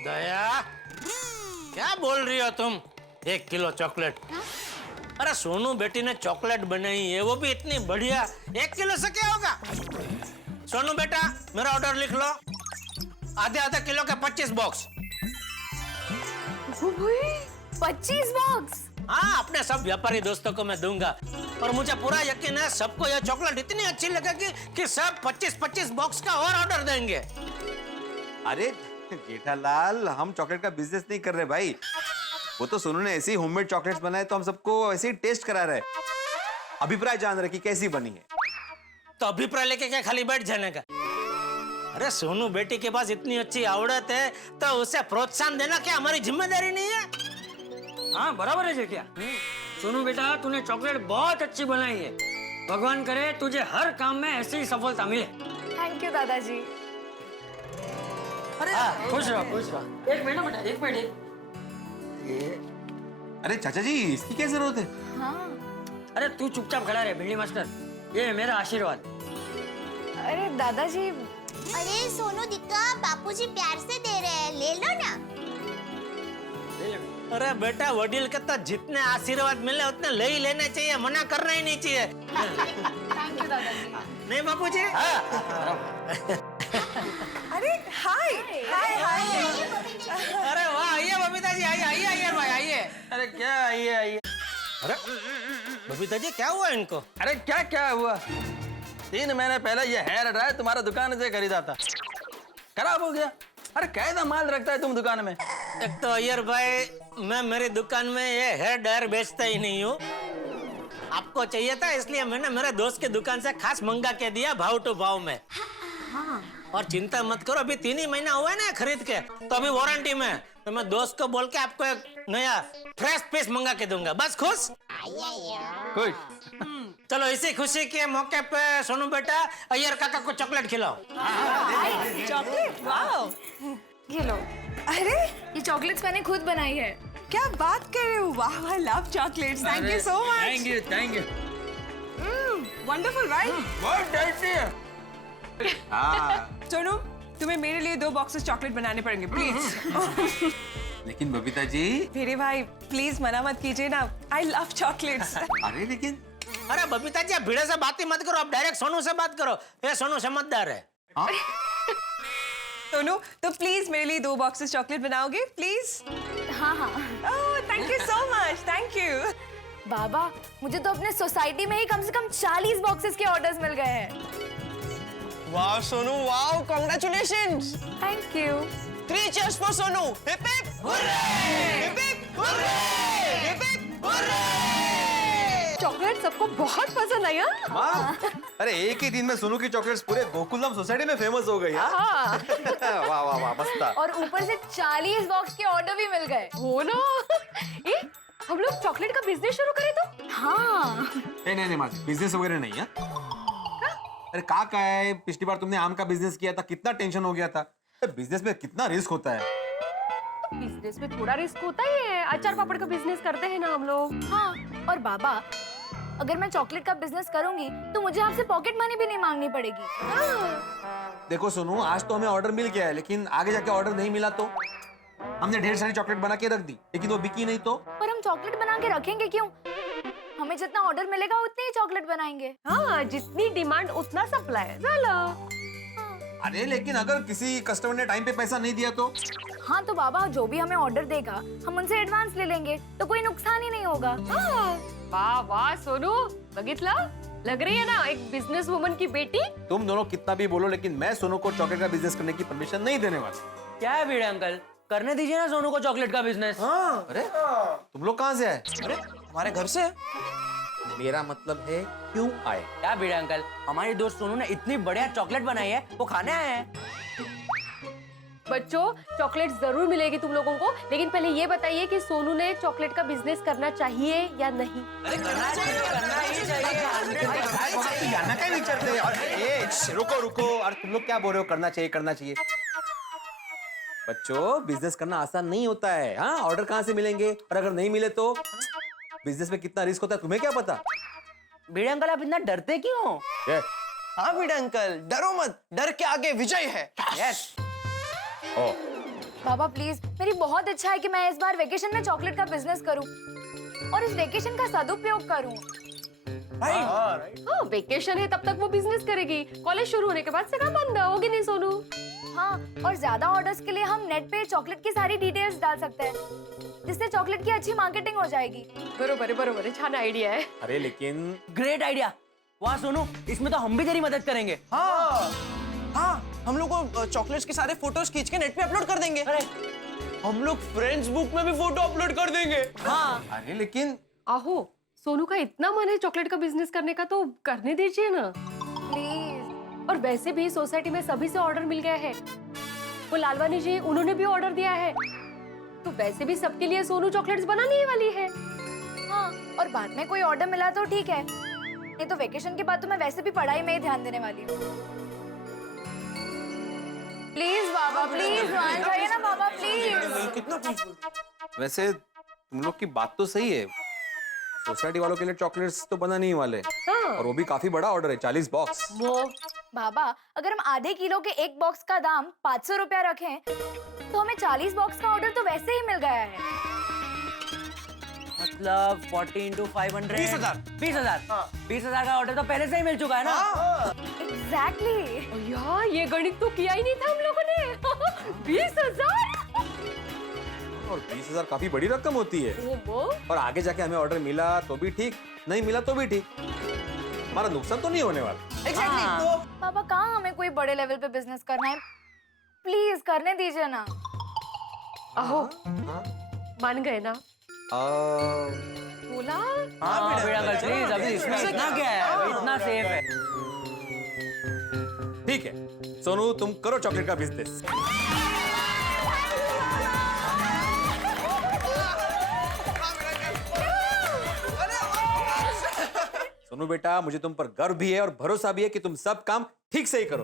दया, क्या बोल रही हो तुम? 1 किलो चॉकलेट? अरे सोनू बेटी ने चॉकलेट बनाई है, वो भी इतनी बढ़िया, 1 किलो से क्या होगा? सोनू बेटा, मेरा ऑर्डर लिख लो। आधे किलो के 25 बॉक्स। 25 बॉक्स? हाँ, अपने सब व्यापारी दोस्तों को मैं दूंगा, और मुझे पूरा यकीन है सबको यह चॉकलेट इतनी अच्छी लगेगी कि सब 25-25 बॉक्स का और ऑर्डर देंगे। अरे जेठालाल, हम चॉकलेट का बिजनेस नहीं कर रहे भाई। वो तो सोनू ने ऐसे ही होममेड चॉकलेट्स बनाए, तो हम सबको ऐसे ही टेस्ट करा रहे, अभिप्राय जान रहे कि कैसी बनी है। तो अभिप्राय लेके क्या खाली बैठ जाने का? अरे सोनू बेटी के पास इतनी अच्छी आवड़त है, तो उसे प्रोत्साहन देना क्या हमारी जिम्मेदारी नहीं है? हाँ बराबर है क्या? सोनू बेटा, तूने चॉकलेट बहुत अच्छी बनाई है। भगवान करे तुझे हर काम में ऐसी ही सफलता मिले। थैंक यू दादाजी। अरे खुश रहो, खुश रहो। एक मिनट बेटा, एक मिनट। अरे चाचा जी, इसकी क्या जरूरत है? हाँ। अरे तू चुपचाप खड़ा रहे भिंडी मास्टर, ये मेरा आशीर्वाद। अरे दादाजी। अरे सोनू दिक्का, बापूजी प्यार से दे रहे हैं, ले लो ना। अरे बेटा, वडील के तो जितने आशीर्वाद मिले उतने ले ही लेने चाहिए, मना करना ही नहीं चाहिए। थैंक यू दादाजी। नहीं बापूजी? अरे हाय हाय हाय। अरे वाह, आइए बबीता जी, आइए आइए आइए भाई आइए। अरे क्या आइए आइए। अरे बबीता जी, क्या हुआ इनको? अरे क्या क्या हुआ? 3 महीने पहले ये हेयर ड्रायर तुम्हारा दुकान से खरीदा था, खराब हो गया। अरे कैसा माल रखता है तुम दुकान में? एक तो अय्यर भाई, मैं मेरी दुकान में ये हेयर ड्रायर बेचता ही नहीं हूँ। आपको चाहिए था इसलिए मैंने मेरे दोस्त की दुकान से खास मंगा के दिया, भाव टू भाव में। हाँ। और चिंता मत करो, अभी 3 ही महीना हुआ है ना खरीद के, तो अभी वारंटी में। तो मैं दोस्त को बोल के आपको एक नया फ्रेश पीस मंगा के दूंगा। बस खुश? खुश। चलो, इसी खुशी के मौके पे सोनू बेटा, अय्यर काका को चॉकलेट खिलाओ। चॉकलेट? वाओ। ये लो। अरे ये चॉकलेट्स मैंने खुद बनाई है। क्या बात कर रहे हो? वाह, I love chocolates. Thank you so much. Thank you, thank you. Wonderful right? बहुत टेस्टी है। सोनू, तुम्हें मेरे लिए 2 बॉक्सेस चॉकलेट बनाने पड़ेंगे प्लीज। लेकिन बबीता जी। मेरे भाई प्लीज मना मत कीजिए ना, आई लव चॉकलेट्स। अरे लेकिन। अरे बबीता जी, आप भिड़े से बात ही मत करो, आप डायरेक्ट सोनू से बात करो। ये सोनू समझदार है। सोनू, तो प्लीज मेरे लिए 2 बॉक्सेस चॉकलेट बनाओगे प्लीज? हाँ हाँ। Oh thank you so much, thank you. बाबा, मुझे तो अपने सोसाइटी में ही कम से कम 40 बॉक्सेस के ऑर्डर्स मिल गए हैं। वाह सोनू, वाह, congratulations. Thank you. 3 cheers for Sonu. Hip hip hurray! Hip hip hurray! Hip hip hurray! Chocolate सबको बहुत पसंद आई। हाँ? अरे एक ही दिन में सोनू की चॉकलेट्स पूरे गोकुलधाम सोसाइटी में फेमस हो गई। हाँ। वाह वाह वाह, मस्त था। और ऊपर से 40 बॉक्स के ऑर्डर भी मिल गए। हो ना। हम लोग चॉकलेट का बिजनेस शुरू करें तो? हाँ। नहीं मासी, बिजनेस वगैरह नहीं है। अरे का है, पिछली बार तुमने आम का बिजनेस किया था, कितना टेंशन हो गया था। बिजनेस में कितना रिस्क होता है। बिजनेस में थोड़ा रिस्क होता ही है, अचार पापड़ का बिजनेस करते हैं ना हम लोग। हाँ, और बाबा, अगर मैं चॉकलेट का बिजनेस करूंगी तो मुझे आपसे पॉकेट मनी भी नहीं मांगनी पड़ेगी। देखो सोनू, आज तो हमें ऑर्डर मिल गया है, लेकिन आगे जाके ऑर्डर नहीं मिला तो हमने ढेर सारी चॉकलेट बना के रख दी, लेकिन वो बिकी नहीं तो। पर हम चॉकलेट बना के रखेंगे क्यों? हमें जितना ऑर्डर मिलेगा उतनी ही चॉकलेट बनाएंगे। हाँ, जितनी डिमांड उतना सप्लाई। चलो। अरे लेकिन अगर किसी कस्टमर ने टाइम पे पैसा नहीं दिया तो? हाँ तो बाबा, जो भी हमें ऑर्डर देगा हम उनसे एडवांस ले लेंगे, तो कोई नुकसान ही नहीं होगा। वाह वाह सोनू, बगितला लग रही है ना एक बिजनेस वुमन की बेटी। तुम दोनों कितना भी बोलो, लेकिन मैं सोनू को चॉकलेट का बिजनेस करने की परमिशन नहीं देने वाला। क्या है भिड़े अंकल, करने दीजिए ना सोनू को चॉकलेट का बिजनेस। अरे तुम लोग कहाँ से आए? अरे हमारे घर से। मेरा मतलब है क्यों आए? क्या भिड़े अंकल, हमारी दोस्त सोनू ने इतनी बढ़िया चॉकलेट बनाई है, वो खाने आए हैं। बच्चों, चॉकलेट जरूर मिलेगी तुम लोगों को, लेकिन पहले ये बताइए कि सोनू ने चॉकलेट का बिजनेस करना चाहिए या नहीं? अरे करना ही चाहिए। जानना क्या विचारते हैं? और रुको रुको, और तुम लोग क्या बोल रहे हो? करना चाहिए करना चाहिए। बच्चों, बिजनेस करना आसान नहीं होता है। हाँ, ऑर्डर कहाँ से मिलेंगे, और अगर नहीं मिले तो बिजनेस में कितना रिस्क होता है तुम्हें क्या पता? भिड़े अंकल, आप इतना डरते क्यों हो? हाँ भिड़े अंकल, डरो मत, डर के आगे विजय है। यस। बाबा प्लीज, मेरी बहुत इच्छा है कि मैं इस बार वेकेशन में चॉकलेट का बिजनेस करूं और इस वेकेशन का सदुपयोग करूं। हाँ, वेकेशन है तब तक वो बिजनेस करेगी। कॉलेज शुरू होने के बाद से काम बंद होगी नहीं सोनू? हाँ, और ज्यादा ऑर्डर्स के लिए हम नेट पे चॉकलेट की सारी डिटेल्स डाल सकते हैं, जिससे चॉकलेट की अच्छी मार्केटिंग हो जाएगी। बरोबर है, छाना आइडिया है। अरे लेकिन ग्रेट आइडिया। वाह सोनू, इसमें तो हम भी तेरी मदद करेंगे। हाँ, हम लोग को चॉकलेट्स के सारे फोटोज खींच के नेट पे अपलोड कर देंगे। अरे हम लोग फ्रेंड्स बुक में भी फोटो अपलोड कर देंगे। हाँ। अरे लेकिन आहो, सोनू का इतना मन है चॉकलेट का बिजनेस करने का, तो करने दीजिए ना प्लीज। और वैसे भी सोसाइटी में सभी से ऑर्डर मिल गया है। वो लालवानी जी, उन्होंने भी ऑर्डर दिया है, तो वैसे भी सबके लिए सोनू चॉकलेट्स बनाने ही वाली है। हाँ, और बाद में कोई ऑर्डर मिला तो ठीक है, नहीं तो वेकेशन के बाद तो मैं वैसे भी पढ़ाई में ही ध्यान देने वाली हूँ। प्लीज बाबा, प्लीज मान जाइए ना बाबा, प्लीज। कितना वैसे तुम लोग की बात तो सही है, सोसाइटी वालों के लिए चॉकलेट्स तो बना नहीं वाले। हाँ। और वो भी काफी बड़ा ऑर्डर है, 40 बॉक्स। वो बाबा, अगर हम आधे किलो के एक बॉक्स का दाम 500 रुपया रखें, तो हमें 40 बॉक्स का ऑर्डर तो वैसे ही मिल गया है। मतलब 40 into 500 20,000। 20,000 का ऑर्डर तो पहले से ही मिल चुका है ना। एग्जैक्टली। यार, ये गणित तो किया ही नहीं था हम लोगों ने। 20,000। और 20,000 काफी बड़ी रकम होती है। और आगे जाके हमें ऑर्डर मिला तो भी ठीक, नहीं मिला तो भी ठीक, हमारा नुकसान तो नहीं होने वाला। एग्जैक्टली। तो पापा, कहाँ हमें कोई बड़े लेवल पे बिजनेस करना है, प्लीज करने दीजिए ना। आहो, मान गए ना? बोला। हाँ बेटा अंकल, प्लीज, अभी इसमें इतना क्या है, अभी इतना सेफ है। ठीक है सोनू, तुम करो चॉकलेट का बिजनेस। सोनू बेटा, मुझे तुम पर गर्व भी है और भरोसा भी है कि तुम सब काम ठीक से ही करो।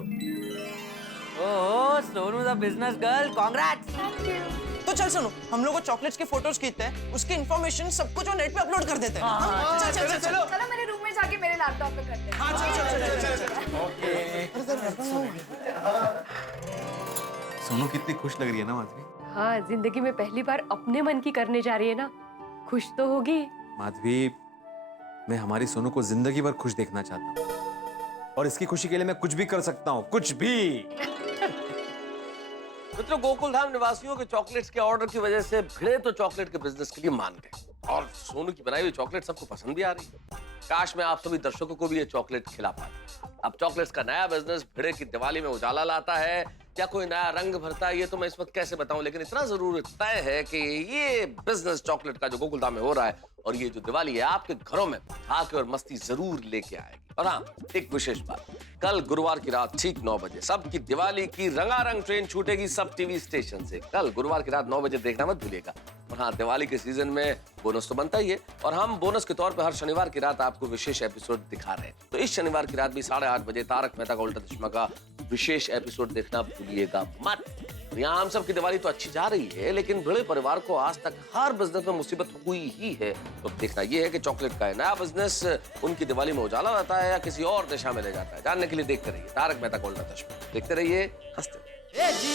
Oh Sonu the business girl, congrats. तो चल सुनो, हम लोग को चॉकलेट्स के फोटोज खींचते हैं, उसकी इन्फॉर्मेशन सब कुछ नेट पे अपलोड कर देते हैं। चल चलो मेरे रूम में जाके मेरे लैपटॉप पे करते हैं। सोनू कितनी खुश लग रही है ना माधवी? हाँ, जिंदगी में पहली बार अपने मन की करने जा रही है ना, खुश तो होगी। माधवी, मैं हमारी सोनू को जिंदगी भर खुश देखना चाहता हूँ, और इसकी खुशी के लिए मैं कुछ भी कर सकता हूँ, कुछ भी। मित्रों, गोकुलधाम निवासियों के चॉकलेट्स के ऑर्डर की वजह से भिड़े तो चॉकलेट के बिजनेस के लिए मान गए, और सोनू की बनाई हुई चॉकलेट सबको पसंद भी आ रही है। काश मैं आप सभी दर्शकों को भी ये चॉकलेट खिला पाता। अब चॉकलेट्स का नया बिजनेस भिड़े की दिवाली में उजाला लाता है या कोई नया रंग भरता है, ये तो मैं इस वक्त कैसे बताऊं, लेकिन इतना जरूर तय है कि ये बिजनेस चॉकलेट का जो गोकुलधाम में हो रहा है, और ये जो दिवाली है आपके घरों में आके और मस्ती जरूर लेके आएगी। और हाँ, एक विशेष बात, कल गुरुवार की रात ठीक 9 बजे सबकी दिवाली की रंगारंग ट्रेन छूटेगी सब टीवी स्टेशन से। कल गुरुवार की रात 9 बजे देखना मत भूलिएगा। और हाँ, दिवाली के सीजन में बोनस तो बनता ही है, और हम बोनस के तौर पे हर शनिवार की रात आपको विशेष एपिसोड दिखा रहे हैं। तो इस शनिवार की रात भी 8:30 बजे तारक मेहता का उल्टा चश्मा का विशेष एपिसोड देखना भूलिएगा मत। यहाँ हम सब की दिवाली तो अच्छी जा रही है, लेकिन भिड़े परिवार को आज तक हर बिजनेस में मुसीबत हुई ही है। तो देखना यह है कि चॉकलेट का नया बिजनेस उनकी दिवाली में उजाला लाता है या किसी और दिशा में ले जाता है। जानने के लिए देखते रहिए तारक मेहता का उल्टा चश्मा, देखते रहिए, हंसते रहिए।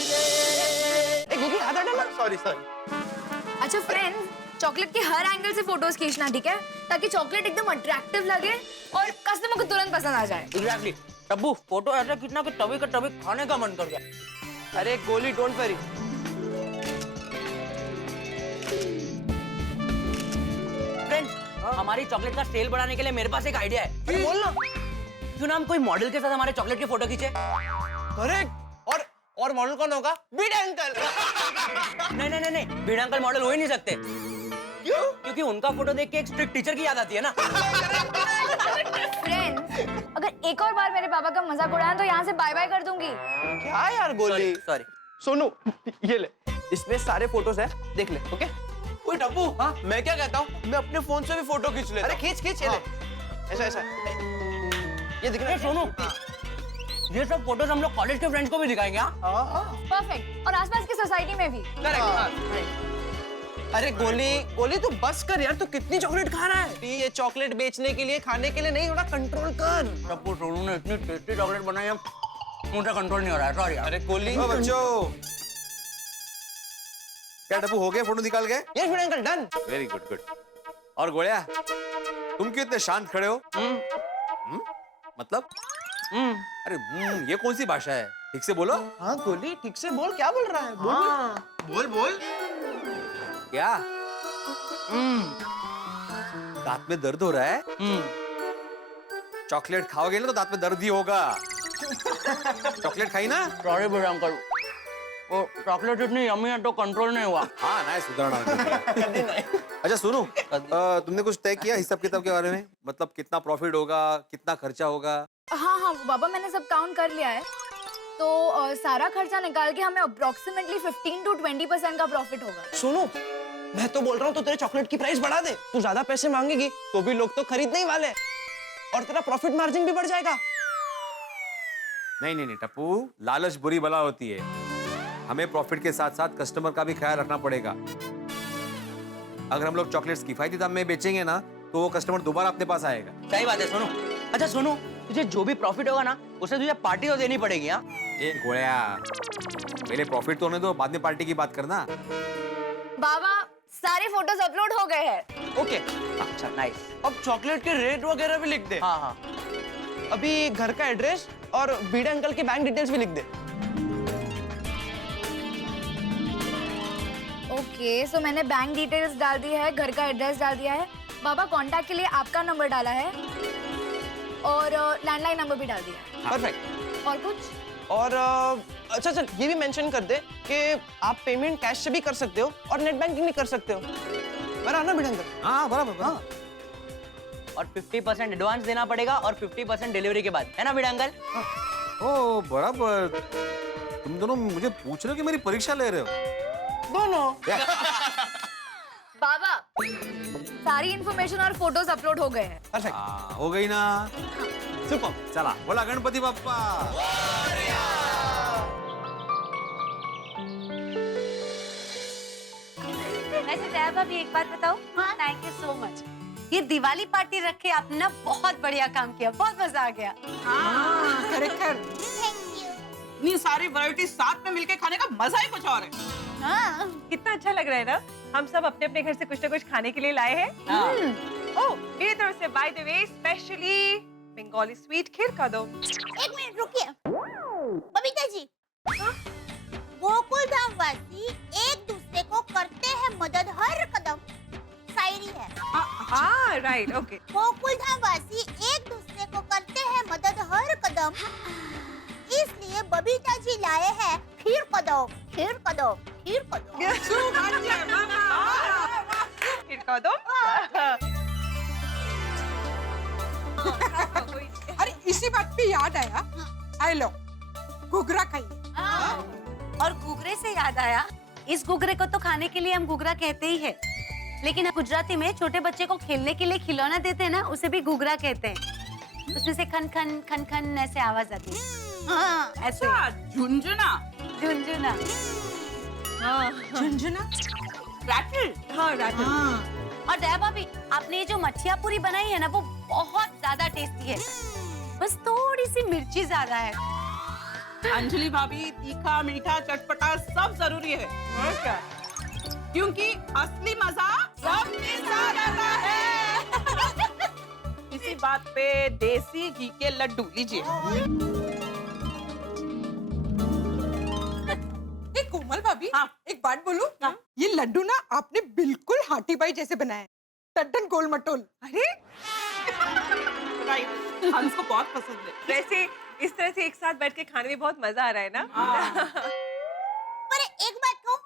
सॉरी। अच्छा फ्रेंड्स, चॉकलेट के हर एंगल से फोटोज खींचना, ठीक है, ताकि चॉकलेट एकदम अट्रैक्टिव लगे और कस्टमर को तुरंत पसंद आ जाए। एग्जैक्टली। टब्बू, फोटो ऐसा खींचना कि तभी का तभी खाने का मन कर गया। अरे गोली, डोंट वरी। फ्रेंड्स, हमारी चॉकलेट का सेल बढ़ाने के लिए मेरे पास एक आइडिया है। बोल ना। क्यों ना हम कोई मॉडल के साथ हमारे चॉकलेट की फोटो खींचे? करेक्ट। और मॉडल कौन होगा? बीड़ा अंकल। नहीं नहीं नहीं नहीं, बीड़ा अंकल मॉडल हो ही नहीं सकते। क्यों? क्योंकि उनका फोटो देख के एक स्ट्रिक्ट टीचर की याद आती है ना। फ्रेंड्स, अगर एक और बार मेरे पापा का मजाक उड़ाया तो यहाँ से बाय बाय कर दूंगी। क्या यार गोली? सॉरी। सोनू, ये ले, इसमें सारे फोटोज हैं, देख ले, ओके? ओए टप्पू, हाँ, मैं क्या कहता हूँ, मैं अपने फोन से भी फोटो खींच लेता हूँ। अरे खींच, ये ले, ऐसा ऐसा, ये दिख रहा है? सोनू, ये सब फोटोज हम लोग कॉलेज के फ्रेंड्स को भी दिखाएंगे। परफेक्ट, और आसपास की सोसाइटी में भी। करेक्ट। अरे गोली तू बस कर यार, तू कितनी चॉकलेट खा रहा है? ये चॉकलेट बेचने के लिए, खाने के लिए नहीं, थोड़ा कंट्रोल कर। टप्पू, सोनू ने इतनी टेस्टी चॉकलेट बनाई है, मुझे कंट्रोल नहीं हो रहा है, सॉरी। अरे गोली, बच्चों, क्या टप्पू हो गए फोटो निकाल गए? यस बीड़ा uncle, done. Very good good. और गोलिया, तुम क्यों इतने शांत खड़े हो? मतलब? अरे ये कौन सी भाषा है? ठीक से बोलो। हाँ गोली, ठीक से बोल, क्या बोल रहा है? बोल। क्या? दांत में दर्द हो रहा है? चॉकलेट खाओगे ना तो दांत में दर्द ही होगा। चॉकलेट खाई ना? सॉरी बीड़ा अंकल, वो चॉकलेट इतनी यम्मी है तो कंट्रोल नहीं हुआ। हाँ ना, सुधरना। अच्छा सुनो, तुमने कुछ तय किया हिसाब किताब के बारे में? मतलब कितना प्रॉफिट होगा, कितना खर्चा होगा? हाँ बाबा, मैंने सब काउंट कर लिया है। तो सारा खर्चा निकाल के हमें अप्रोक्सीमेटली 15 to 20% का प्रॉफिट होगा। सुनो, मैं तो बोल रहा हूँ, तो तेरे चॉकलेट की प्राइस बढ़ा दे। तू ज्यादा पैसे मांगेगी तो भी लोग तो खरीदने ही वाले, और तेरा प्रॉफिट मार्जिन भी बढ़ जाएगा। नहीं टप्पू, लालच बुरी बला होती है। हमें प्रॉफिट के साथ साथ कस्टमर का भी ख्याल रखना पड़ेगा। अगर हम लोग चॉकलेट्स किफायती दाम में बेचेंगे ना, तो वो कस्टमर दोबारा अपने पास आएगा। सही बात है सोनू। अच्छा सोनू, तुझे जो भी प्रॉफिट होगा ना, उसे तुझे पार्टी तो देनी पड़ेगी। हाँ, ए गोया, पहले प्रॉफिट तो होने दो, बाद में पार्टी की बात करना। बाबा, सारे फोटोज अपलोड हो गए हैं। ओके, अच्छा नाइस। अब चॉकलेट के रेट वगैरह भी लिख दे। हाँ। अभी घर का एड्रेस और बीड़ा अंकल की बैंक डिटेल्स भी लिख दे। ओके, सो मैंने बैंक डिटेल्स डाल दी है, घर का एड्रेस डाल दिया है। बाबा, कांटेक्ट के लिए आपका नंबर डाला है और लैंडलाइन नंबर भी डाल दिया है। परफेक्ट। और कुछ? और अच्छा चल, ये भी मेंशन कर दे कि आप पेमेंट कैश से भी कर सकते हो और नेट बैंकिंग भी कर सकते हो। बराबर ना बीड़ा अंकल? हाँ बराबर। हाँ। और 50% एडवांस देना पड़ेगा और 50% डिलीवरी के बाद, है ना बीड़ा अंकल? ओ बराबर। तुम दोनों मुझे पूछ रहे हो कि मेरी परीक्षा ले रहे हो? दोनों। बाबा, सारी इंफॉर्मेशन और फोटोज अपलोड हो गए हैं। परफेक्ट। हो गई ना? सुपर। चला, बोला गणपति बप्पा। वैसे दया भाभी, एक बात बताओ? Thank you so much. ये दिवाली पार्टी रख के आपने ना बहुत बढ़िया काम किया, बहुत मजा आ गया। इतनी सारी वैरायटी साथ में मिलके खाने का मजा ही कुछ और है। हाँ, कितना अच्छा लग रहा है ना। हम सब अपने अपने घर से कुछ ना कुछ खाने के लिए लाए हैं। ओह, मेरी तरफ से by the way specially Bengali sweet खीर का दो। एक मिनट रुकिए, बबीता जी। गोकुल धाम वासी एक दूसरे को करते हैं मदद हर कदम, शायरी है। हाँ राइट, ओके। गोकुल धाम वासी एक दूसरे को करते हैं मदद हर कदम, इसलिए बबीता जी लाए हैं खीर कदम, खीर कदम, खीर कदम। खीर का दो। अरे इसी बात पे याद आया, आई लो घुघरा खाइए। और घुघरे से याद आया, इस घुघरे को तो खाने के लिए हम घुघरा कहते ही है, लेकिन गुजराती में छोटे बच्चे को खेलने के लिए खिलौना देते हैं ना, उसे भी घुघरा कहते हैं। उसमें से खन खन खन खन ऐसे आवाज आती है। हाँ, ऐसे। झुंझुना। झुंझुना। झुंझुना? रैटल? हाँ रैटल। और दया भाभी, आपने ये जो मच्छिया पूरी बनाई है ना, वो बहुत ज्यादा टेस्टी है, बस थोड़ी सी मिर्ची ज्यादा है। अंजलि भाभी, तीखा मीठा चटपटा सब जरूरी है। क्या? क्योंकि असली मजा सब के साथ आता है। इसी बात पे देसी घी के लड्डू लीजिए। कोमल भाभी, हाँ। एक बात बोलूं? हाँ। ये लड्डू ना आपने बिल्कुल हाथी बाई जैसे बनाए, टड्डन गोल मटोल। अरे राइट, हमको बहुत पसंद है। वैसे इस तरह से एक साथ बैठ के खाने में बहुत मजा आ रहा है ना? पर एक बात कहूँ,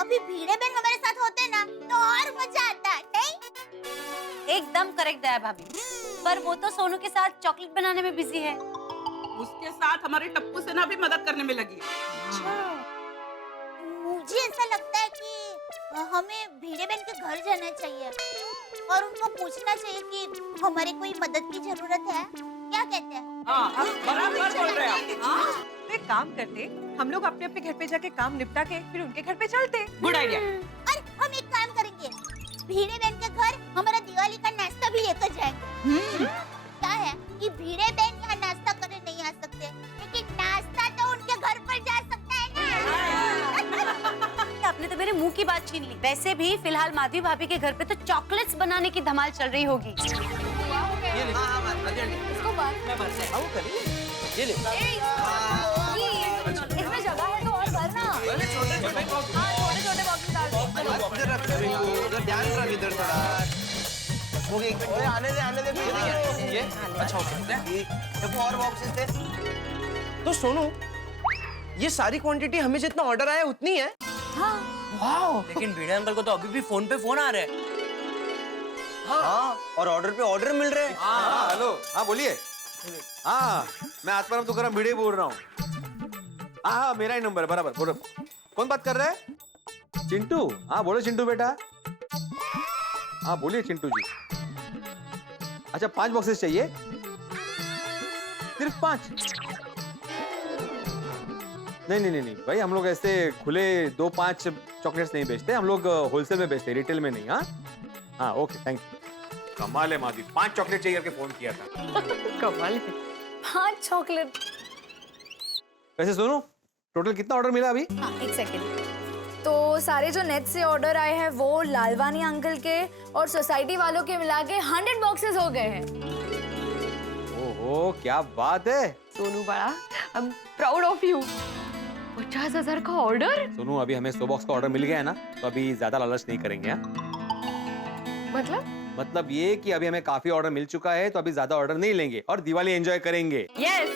अभी भीड़े बहन हमारे साथ होते ना तो और मजा आता, नहीं? एकदम करेक्ट है भाभी, पर वो तो सोनू के साथ चॉकलेट बनाने में बिजी है। उसके साथ हमारे टप्पू सेना भी मदद करने में लगी है। अच्छा, मुझे ऐसा लगता है कि हमें भीड़े बहन के घर जाना चाहिए और उनको पूछना चाहिए कि हमारे कोई मदद की जरूरत है, क्या कहते हैं? बराबर बोल रहे हैं आप। तो एक काम करते, हम लोग अपने अपने घर पे जाके काम निपटा के फिर उनके घर पे चलते। Good idea. और हम एक काम करेंगे, भीड़े बहन के घर हमारा दिवाली का नाश्ता भी लेकर जाएंगे। क्या है कि भीड़े बहन यहाँ नाश्ता करने नहीं आ सकते, लेकिन नाश्ता तो उनके घर पर जा सकता है ना। आपने तो मेरे मुंह की बात छीन ली। वैसे भी फिलहाल माधवी भाभी के घर पे तो चॉकलेट्स बनाने की धमाल चल रही होगी। इसको ये ले। इसमें जगह है तो और भर ना। छोटे-छोटे बॉक्स डाल दो। उधर ध्यान रख, इधर थोड़ा। वो एक मिनट आने दे ये अच्छा देखो और बॉक्सेस थे। तो सोनू, ये सारी क्वांटिटी हमें जितना ऑर्डर आया उतनी है? हाँ। वाओ। लेकिन भिड़े अंकल को तो अभी भी फोन पे फोन आ रहे हैं। हाँ, और ऑर्डर पे ऑर्डर मिल रहे हैं। हाँ हेलो, हाँ बोलिए। हाँ मैं आत्माराम तुकाराम भिड़े बोल रहा हूँ। हाँ मेरा ही नंबर है, बराबर बोलो। कौन बात कर रहा है? चिंटू? हाँ बोलो चिंटू बेटा। हाँ बोलिए चिंटू जी। अच्छा 5 बॉक्सेस चाहिए? सिर्फ 5? नहीं भाई, हम लोग ऐसे खुले 2-5 चॉकलेट्स नहीं बेचते, हम लोग होलसेल में बेचते, रिटेल में नहीं। हाँ ओके थैंक यू। कमाल है माधवी, 5 चॉकलेट चाहिए करके फोन किया था। कमाल है। 5 चॉकलेट। वैसे सुनो, टोटल कितना ऑर्डर मिला अभी? हाँ, एक सेकंड। तो सारे जो नेट से ऑर्डर आए हैं वो लालवानी अंकल के और सोसाइटी वालों के मिला के 100 बॉक्सेस हो गए हैं। ओहो क्या बात है सोनू बड़ा, I am proud of you. 50,000 का ऑर्डर? सोनू, अभी हमें 100 बॉक्स का ऑर्डर मिल गया है ना, तो अभी ज्यादा लालच नहीं करेंगे। मतलब ये कि अभी हमें काफी ऑर्डर मिल चुका है, तो अभी ज्यादा ऑर्डर नहीं लेंगे और दिवाली एंजॉय करेंगे। यस।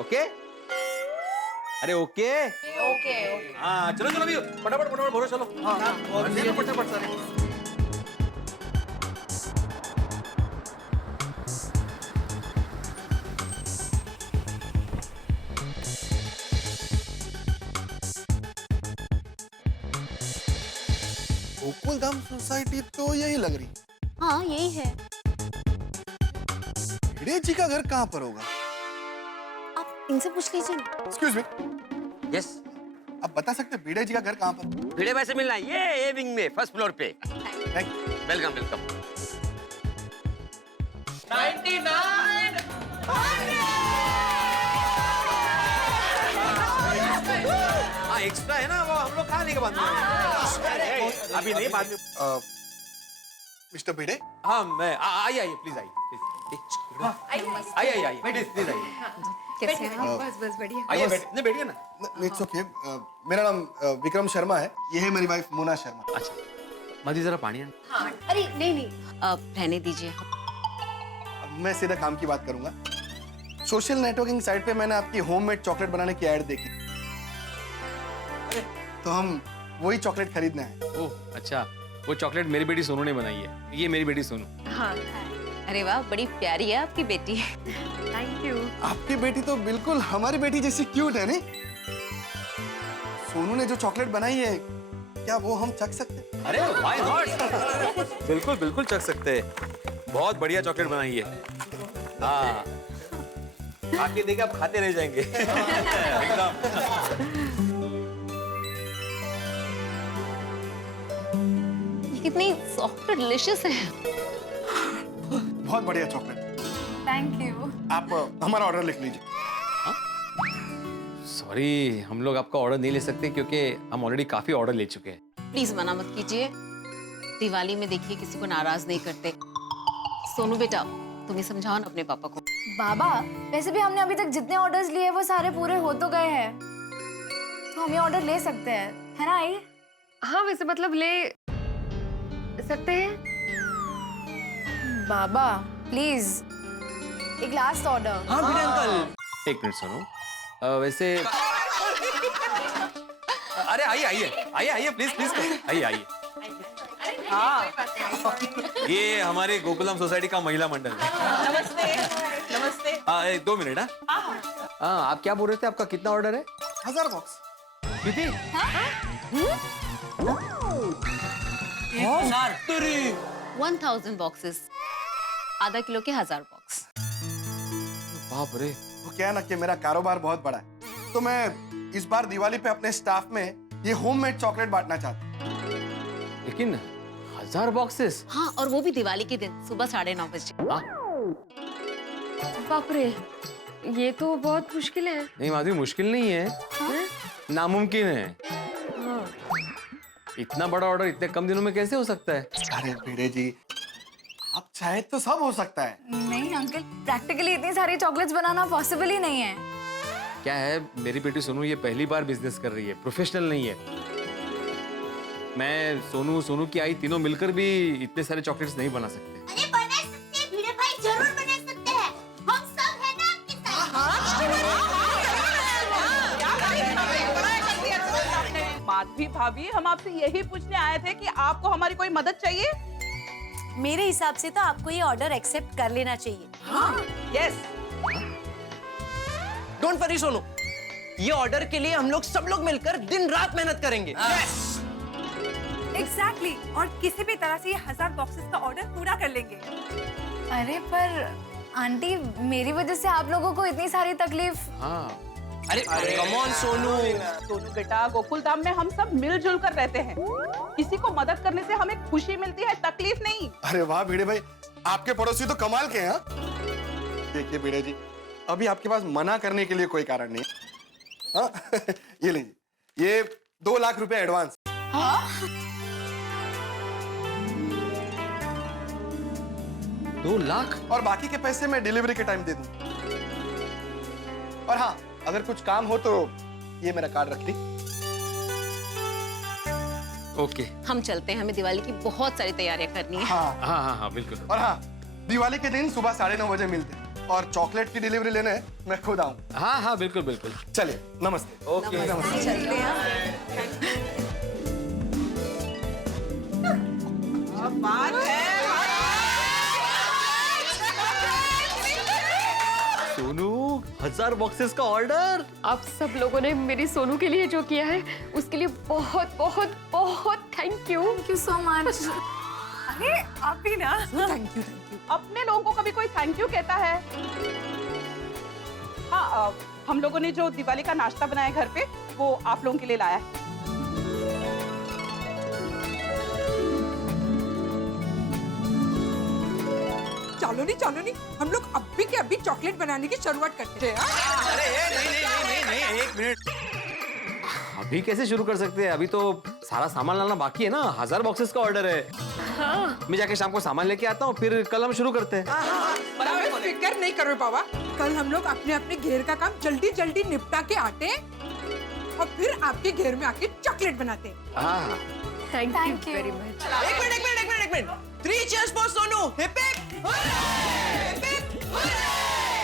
ओके? अरे ओके? ओके। हाँ चलो अभी फटाफट भरो, चलो। फटाफट सारे। गोकुलधाम सोसाइटी तो यही लग रही। हाँ यही है। भिड़े जी का घर कहाँ पर होगा? आप इनसे पूछ लीजिए। Excuse me. यस। आप बता सकते भिड़े जी का घर कहाँ पर? भिड़े भाई से मिलना है, ये विंग में फर्स्ट फ्लोर पे। Thank you. वेलकम। 99। हाँ एक्स्ट्रा है ना, वो हम लोग खाने के बाद में। अभी नहीं, बाद में। मिस्टर भिड़े? हाँ मैं आइए प्लीज आइए। प्लीज आइए। कैसे हैं? बस बढ़िया। आइए बैठिए ना। It's okay. मेरा नाम विक्रम शर्मा है, ये है मेरी वाइफ मोना शर्मा। अच्छा मधी जरा पानी आना। हाँ। अरे नहीं रहने दीजिए। अब मैं सीधा काम की बात करूंगा। सोशल नेटवर्किंग साइट पे मैंने आपकी होममेड चॉकलेट बनाने की ऐड देखी, तो हम वही चॉकलेट खरीदने आए। ओह अच्छा, वो चॉकलेट मेरी बेटी सोनू ने बनाई है। ये मेरी बेटी सोनू। हाँ। अरे वाह, बड़ी प्यारी है आपकी बेटी। Thank you. आपकी बेटी तो बिल्कुल हमारी बेटी जैसी क्यूट है, नहीं? सोनू ने जो चॉकलेट बनाई है, क्या वो हम चख सकते? अरे व्हाई नॉट? बिल्कुल चख सकते हैं। बहुत बढ़िया चॉकलेट बनाई है। हाँ आके देखे आप खाते रह जाएंगे। एकदम। कितनी सॉफ्ट और डिलीशियस है। बहुत बढ़िया चॉकलेट। Thank you. आप हमारा ऑर्डर लिख लीजिए। सॉरी, हम लोग आपका ऑर्डर नहीं ले सकते क्योंकि हम ऑलरेडी काफी ऑर्डर ले चुके हैं। प्लीज मना मत कीजिए। दिवाली में देखिए किसी को नाराज नहीं करते। सोनू बेटा, तुम्हें समझाओ ना अपने पापा को। बाबा, वैसे भी हमने अभी तक जितने ऑर्डर्स लिए वो सारे पूरे हो तो गए हैं, तो हम ये ऑर्डर ले सकते हैं, है ना आई? हाँ वैसे मतलब ले सकते हैं। बाबा प्लीज। एक लास्ट ऑर्डर। हाँ भिड़े अंकल। एक मिनट सुनो, वैसे अरे आइए आइए आइए आइए प्लीज प्लीज आइए आइए। ये हमारे गोकुलम सोसाइटी का महिला मंडल है। नमस्ते नमस्ते। 2 मिनट। हाँ आप क्या बोल रहे थे, आपका कितना ऑर्डर है? 1000 बॉक्स। कितनी? 1000 बॉक्सेस, आधा किलो के 1000 बॉक्स। बाप रे। वो क्या है ना कि मेरा कारोबार बहुत बड़ा है, तो मैं इस बार दिवाली पे अपने स्टाफ में ये होममेड चॉकलेट बांटना चाहता हूँ। लेकिन 1000 बॉक्सेस? हाँ, और वो भी दिवाली के दिन सुबह 9:30 बजे। बाप रे, ये तो बहुत मुश्किल है। नहीं माधवी, मुश्किल नहीं है, नामुमकिन है। इतना बड़ा ऑर्डर इतने कम दिनों में कैसे हो सकता है? अरे भिड़े जी, आप चाहे तो सब हो सकता है। नहीं अंकल, प्रैक्टिकली इतनी सारी चॉकलेट्स बनाना पॉसिबल ही नहीं है। क्या है, मेरी बेटी सोनू ये पहली बार बिजनेस कर रही है, प्रोफेशनल नहीं है। मैं सोनू की आई तीनों मिलकर भी इतने सारे चॉकलेट्स नहीं बना सकते। अरे बना सकते हैं भिड़े भाई, जरूर बना सकते हैं। हम सब है ना आपके साथ। माधवी भाभी, हम आपसे यही पूछने आए थे कि आपको हमारी कोई मदद चाहिए? मेरे हिसाब से तो आपको ये ऑर्डर एक्सेप्ट कर लेना चाहिए। यस। डोंट वरी सोनू, ये ऑर्डर के लिए हम लोग सब लोग मिलकर दिन रात मेहनत करेंगे। एग्जैक्टली, और किसी भी तरह से ये 1000 बॉक्सेस का ऑर्डर पूरा कर लेंगे। अरे पर आंटी, मेरी वजह से आप लोगों को इतनी सारी तकलीफ। हाँ। अरे कम ऑन सोनू। सोनू बेटा, गोकुल धाम में हम सब मिलजुल कर रहते हैं। किसी को मदद करने से हमें खुशी मिलती है, तकलीफ नहीं। अरे वाह भिड़े भाई, आपके पड़ोसी तो कमाल के हैं। देखिए भिड़े जी, अभी आपके पास मना करने के लिए कोई कारण नहीं। हाँ? ये लीजिए, ये 2 लाख रुपए एडवांस। हाँ? 2 लाख? और बाकी के पैसे मैं डिलीवरी के टाइम दे दूं। और हाँ, अगर कुछ काम हो तो ये मेरा कार्ड रख ली। ओके, हम चलते हैं, हमें दिवाली की बहुत सारी तैयारियां करनी है। हाँ हाँ हाँ हाँ बिल्कुल। और हाँ, दिवाली के दिन सुबह 9:30 बजे मिलते हैं, और चॉकलेट की डिलीवरी लेने मैं खुद आऊँ। हाँ हाँ बिल्कुल बिल्कुल। चलिए, नमस्ते। ओके नमस्ते। चलते हैं। बात है। सोनू, 1000 बॉक्सेस का ऑर्डर। आप सब लोगों ने मेरी सोनू के लिए जो किया है, उसके लिए बहुत बहुत बहुत thank you. Thank you so much. अरे आप भी ना। Thank you. अपने लोगों को कभी कोई थैंक यू कहता है? हाँ, हम लोगों ने जो दिवाली का नाश्ता बनाया घर पे, वो आप लोगों के लिए लाया है। चलो नहीं, हम लोग अभी के अभी चॉकलेट बनाने की शुरुआत करते हैं। अरे नहीं, एक मिनट। अभी कैसे शुरू कर सकते हैं? अभी तो सारा सामान लाना बाकी है ना। 1000 बॉक्सेस का ऑर्डर है। हाँ। मैं जाके शाम को सामान लेके आता हूँ, फिर कल हम शुरू करते हैं। बराबर, फिक्र नहीं करो बाबा। कल हम लोग अपने अपने घेर का काम जल्दी जल्दी निपटा के आते हैं, और फिर आपके घेर में आके चॉकलेट बनाते हैं। हाँ। Thank you very much. एक minute. 3 cheers for Sonu. Hip hip hurray! Hip hip hurray!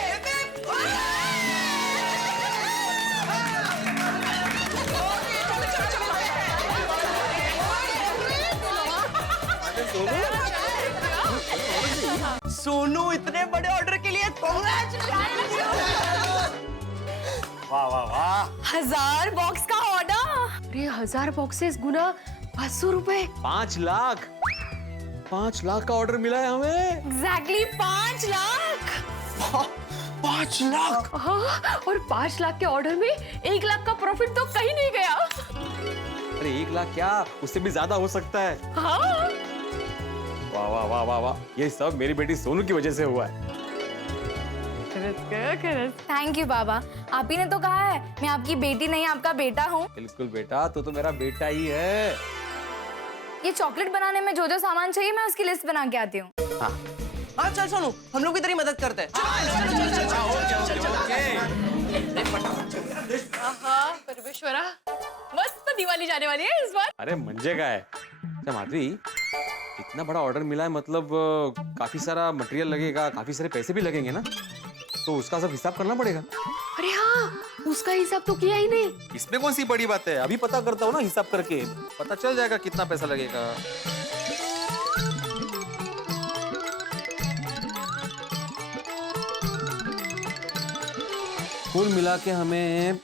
Hip hip hurray! Sonu, इतने बड़े ऑर्डर के लिए वाह वाह वाह। 1000 बॉक्स का ऑर्डर। अरे 1000 बॉक्सेस गुना 500 रुपए। 5 लाख। 5 लाख का ऑर्डर मिला है हमें। एग्जैक्टली 5 लाख। 5 लाख। हाँ, और 5 लाख के ऑर्डर में 1 लाख का प्रॉफिट तो कहीं नहीं गया। अरे 1 लाख क्या, उससे भी ज्यादा हो सकता है। हाँ। वाह वाह वाह वाह वाह, ये सब मेरी बेटी सोनू की वजह से हुआ है। थैंक यू बाबा, आप ही ने तो कहा है मैं आपकी बेटी नहीं आपका बेटा हूँ। बिल्कुल बेटा, तो मेरा बेटा ही है। ये चॉकलेट बनाने में जो जो सामान चाहिए मैं उसकी लिस्ट बना के आती हूँ। हाँ चल सोनू, हम लोग भी तेरी मदद करते हैं। परमेश्वरा, मस्त दिवाली जाने वाली है इस बार। अरे मंजे का है। अच्छा माधवी, इतना बड़ा ऑर्डर मिला है, मतलब काफी सारा मटेरियल लगेगा, काफी सारे पैसे भी लगेंगे ना? तो उसका सब हिसाब करना पड़ेगा। अरे हाँ, उसका हिसाब तो किया ही नहीं। इसमें कौन सी बड़ी बात है, अभी पता करता हूँ ना, हिसाब करके पता चल जाएगा कितना पैसा लगेगा। कुल मिला के हमें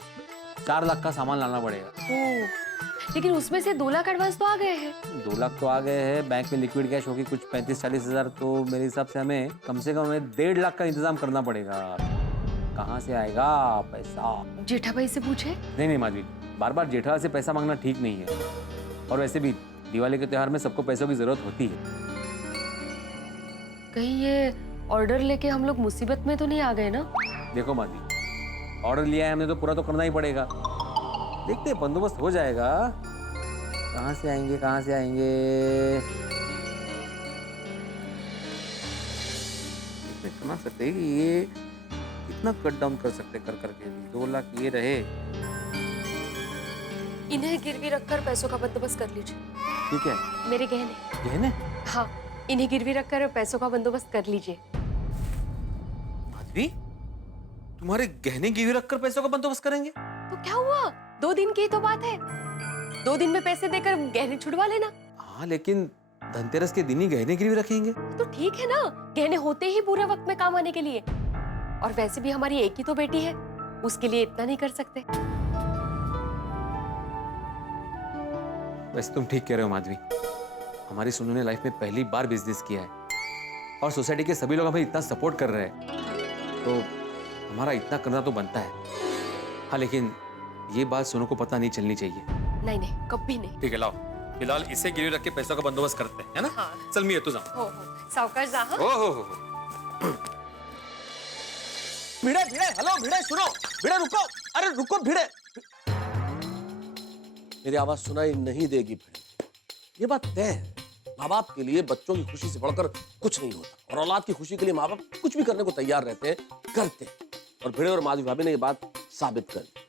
4 लाख का सामान लाना पड़ेगा। ओह, लेकिन उसमें से 2 लाख एडवांस तो आ गए हैं। 2 लाख तो आ गए हैं, बैंक में लिक्विड कैश होगी कुछ 35-40 हजार, तो मेरे हिसाब से हमें कम से कम 1.5 लाख का इंतजाम करना पड़ेगा। कहाँ से आएगा पैसा? जेठा भाई से पूछे। नहीं माधवी, बार बार जेठा से पैसा मांगना ठीक नहीं है, और वैसे भी दिवाली के त्योहार में सबको पैसों की जरूरत होती है। कहीं ये ऑर्डर लेके हम लोग मुसीबत में तो नहीं आ गए ना? देखो माधवी, ऑर्डर लिया है हमने तो पूरा तो करना ही पड़ेगा। देखते हैं, बंदोबस्त हो जाएगा। कहाँ से आएंगे इतने कमा सकते हैं कि ये कितना कट डाउन कर सकते कर करके। 2 लाख ये रहे। इन्हें गिरवी रखकर पैसों का बंदोबस्त कर लीजिए। ठीक है। मेरे गहने। गहने? हाँ, इन्हें गिरवी रखकर पैसों का बंदोबस्त कर लीजिए। माधवी, तुम्हारे गहने गिरवी रखकर पैसों का बंदोबस्त करेंगे? तो क्या हुआ, 2 दिन की ही तो बात है। 2 दिन में पैसे देकर गहने छुड़वा लेना। हाँ, लेकिन धनतेरस के दिन ही गहने गिरवी रखेंगे तो ठीक है ना, गहने होते ही पूरे वक्त में काम आने के लिए। और वैसे भी हमारी एक ही तो बेटी है, उसके लिए इतना नहीं कर सकते। वैसे तुम ठीक कह रहे हो माधवी, हमारी सोनू ने लाइफ में पहली बार बिजनेस किया है, और सोसाइटी के सभी लोग हमें इतना सपोर्ट कर रहे हैं, तो हमारा इतना करना तो बनता है। हाँ, लेकिन ये बात सोनू को पता नहीं चलनी चाहिए। नहीं, कभी नहीं। ठीक है, लाओ फिलहाल इसे गिरवी रख के पैसों का बंदोबस्त करते हैं, है ना? हाँ। चल मिया, तू जा। हो, सावकाश जा। हाँ? हो। भिड़े, हेलो भिड़े, सुनो। भिड़े रुको, अरे रुको भिड़े। मेरी आवाज सुनाई नहीं देगी भिड़े। ये बात तय है, माँ बाप के लिए बच्चों की खुशी से बढ़कर कुछ नहीं होता, और औलाद की खुशी के लिए माँ बाप कुछ भी करने को तैयार रहते हैं, करते हैं। और भिड़े और माधवी भाभी ने ये बात साबित कर दी।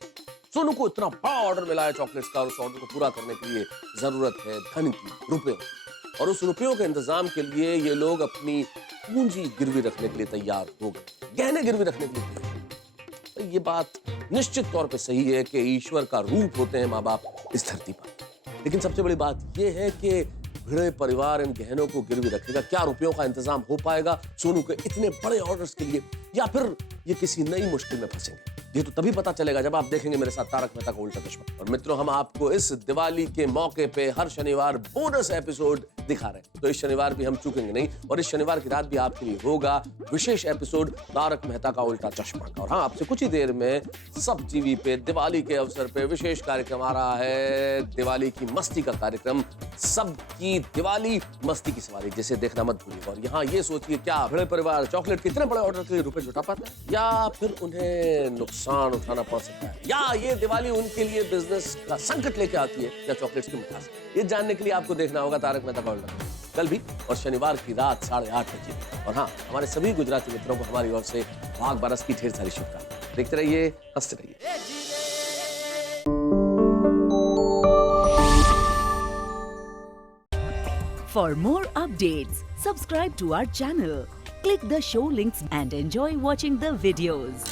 सोनू को इतना बड़ा ऑर्डर मिला है चॉकलेट्स का, और उस ऑर्डर को पूरा करने के लिए जरूरत है धन की, रुपयों, और उस रुपयों के इंतजाम के लिए ये लोग अपनी पूंजी गिरवी रखने के लिए तैयार हो गए, गहने गिरवी रखने के लिए तैयार। तो ये बात निश्चित तौर पे सही है कि ईश्वर का रूप होते हैं माँ बाप इस धरती पर। लेकिन सबसे बड़ी बात यह है कि भिड़े परिवार इन गहनों को गिरवी रखेगा, क्या रुपयों का इंतजाम हो पाएगा सोनू के इतने बड़े ऑर्डर्स के लिए, या फिर ये किसी नई मुश्किल में फंसेंगे? ये तो तभी पता चलेगा जब आप देखेंगे मेरे साथ तारक मेहता का उल्टा चश्मा। और मित्रों, हम आपको इस दिवाली के मौके पे हर शनिवार बोनस एपिसोड दिखा रहे हैं, तो इस शनिवार भी हम चूकेंगे नहीं, और इस शनिवार की रात भी आपके लिए होगा विशेष एपिसोड तारक मेहता का उल्टा चश्मा का। और हाँ, आपसे कुछ ही देर में सब टीवी पे दिवाली के अवसर पे विशेष कार्यक्रम आ रहा है, दिवाली की मस्ती का कार्यक्रम, सबकी दिवाली मस्ती की सवारी, जिसे देखना मत भूलिएगा। और यहाँ ये सोचिए, क्या भिड़े परिवार चॉकलेट कितने बड़े ऑर्डर के लिए रुपए जुटा पाता है, या फिर उन्हें नुकसान उठाना पड़ सकता है, या ये दिवाली उनके लिए बिजनेस का संकट लेके आती है, या चॉकलेट्स की मिठास। ये जानने के लिए आपको देखना होगा तारक मेहता का उल्टा, कल भी और शनिवार की रात 8:30 बजे। और हाँ, हमारे सभी गुजराती मित्रों को हमारी ओर से भाग बरस की ढेर सारी शुभकामनाएं। देखते रहिए, हंसते रहिए। For more updates, subscribe to our channel, click the show links and enjoy watching the videos.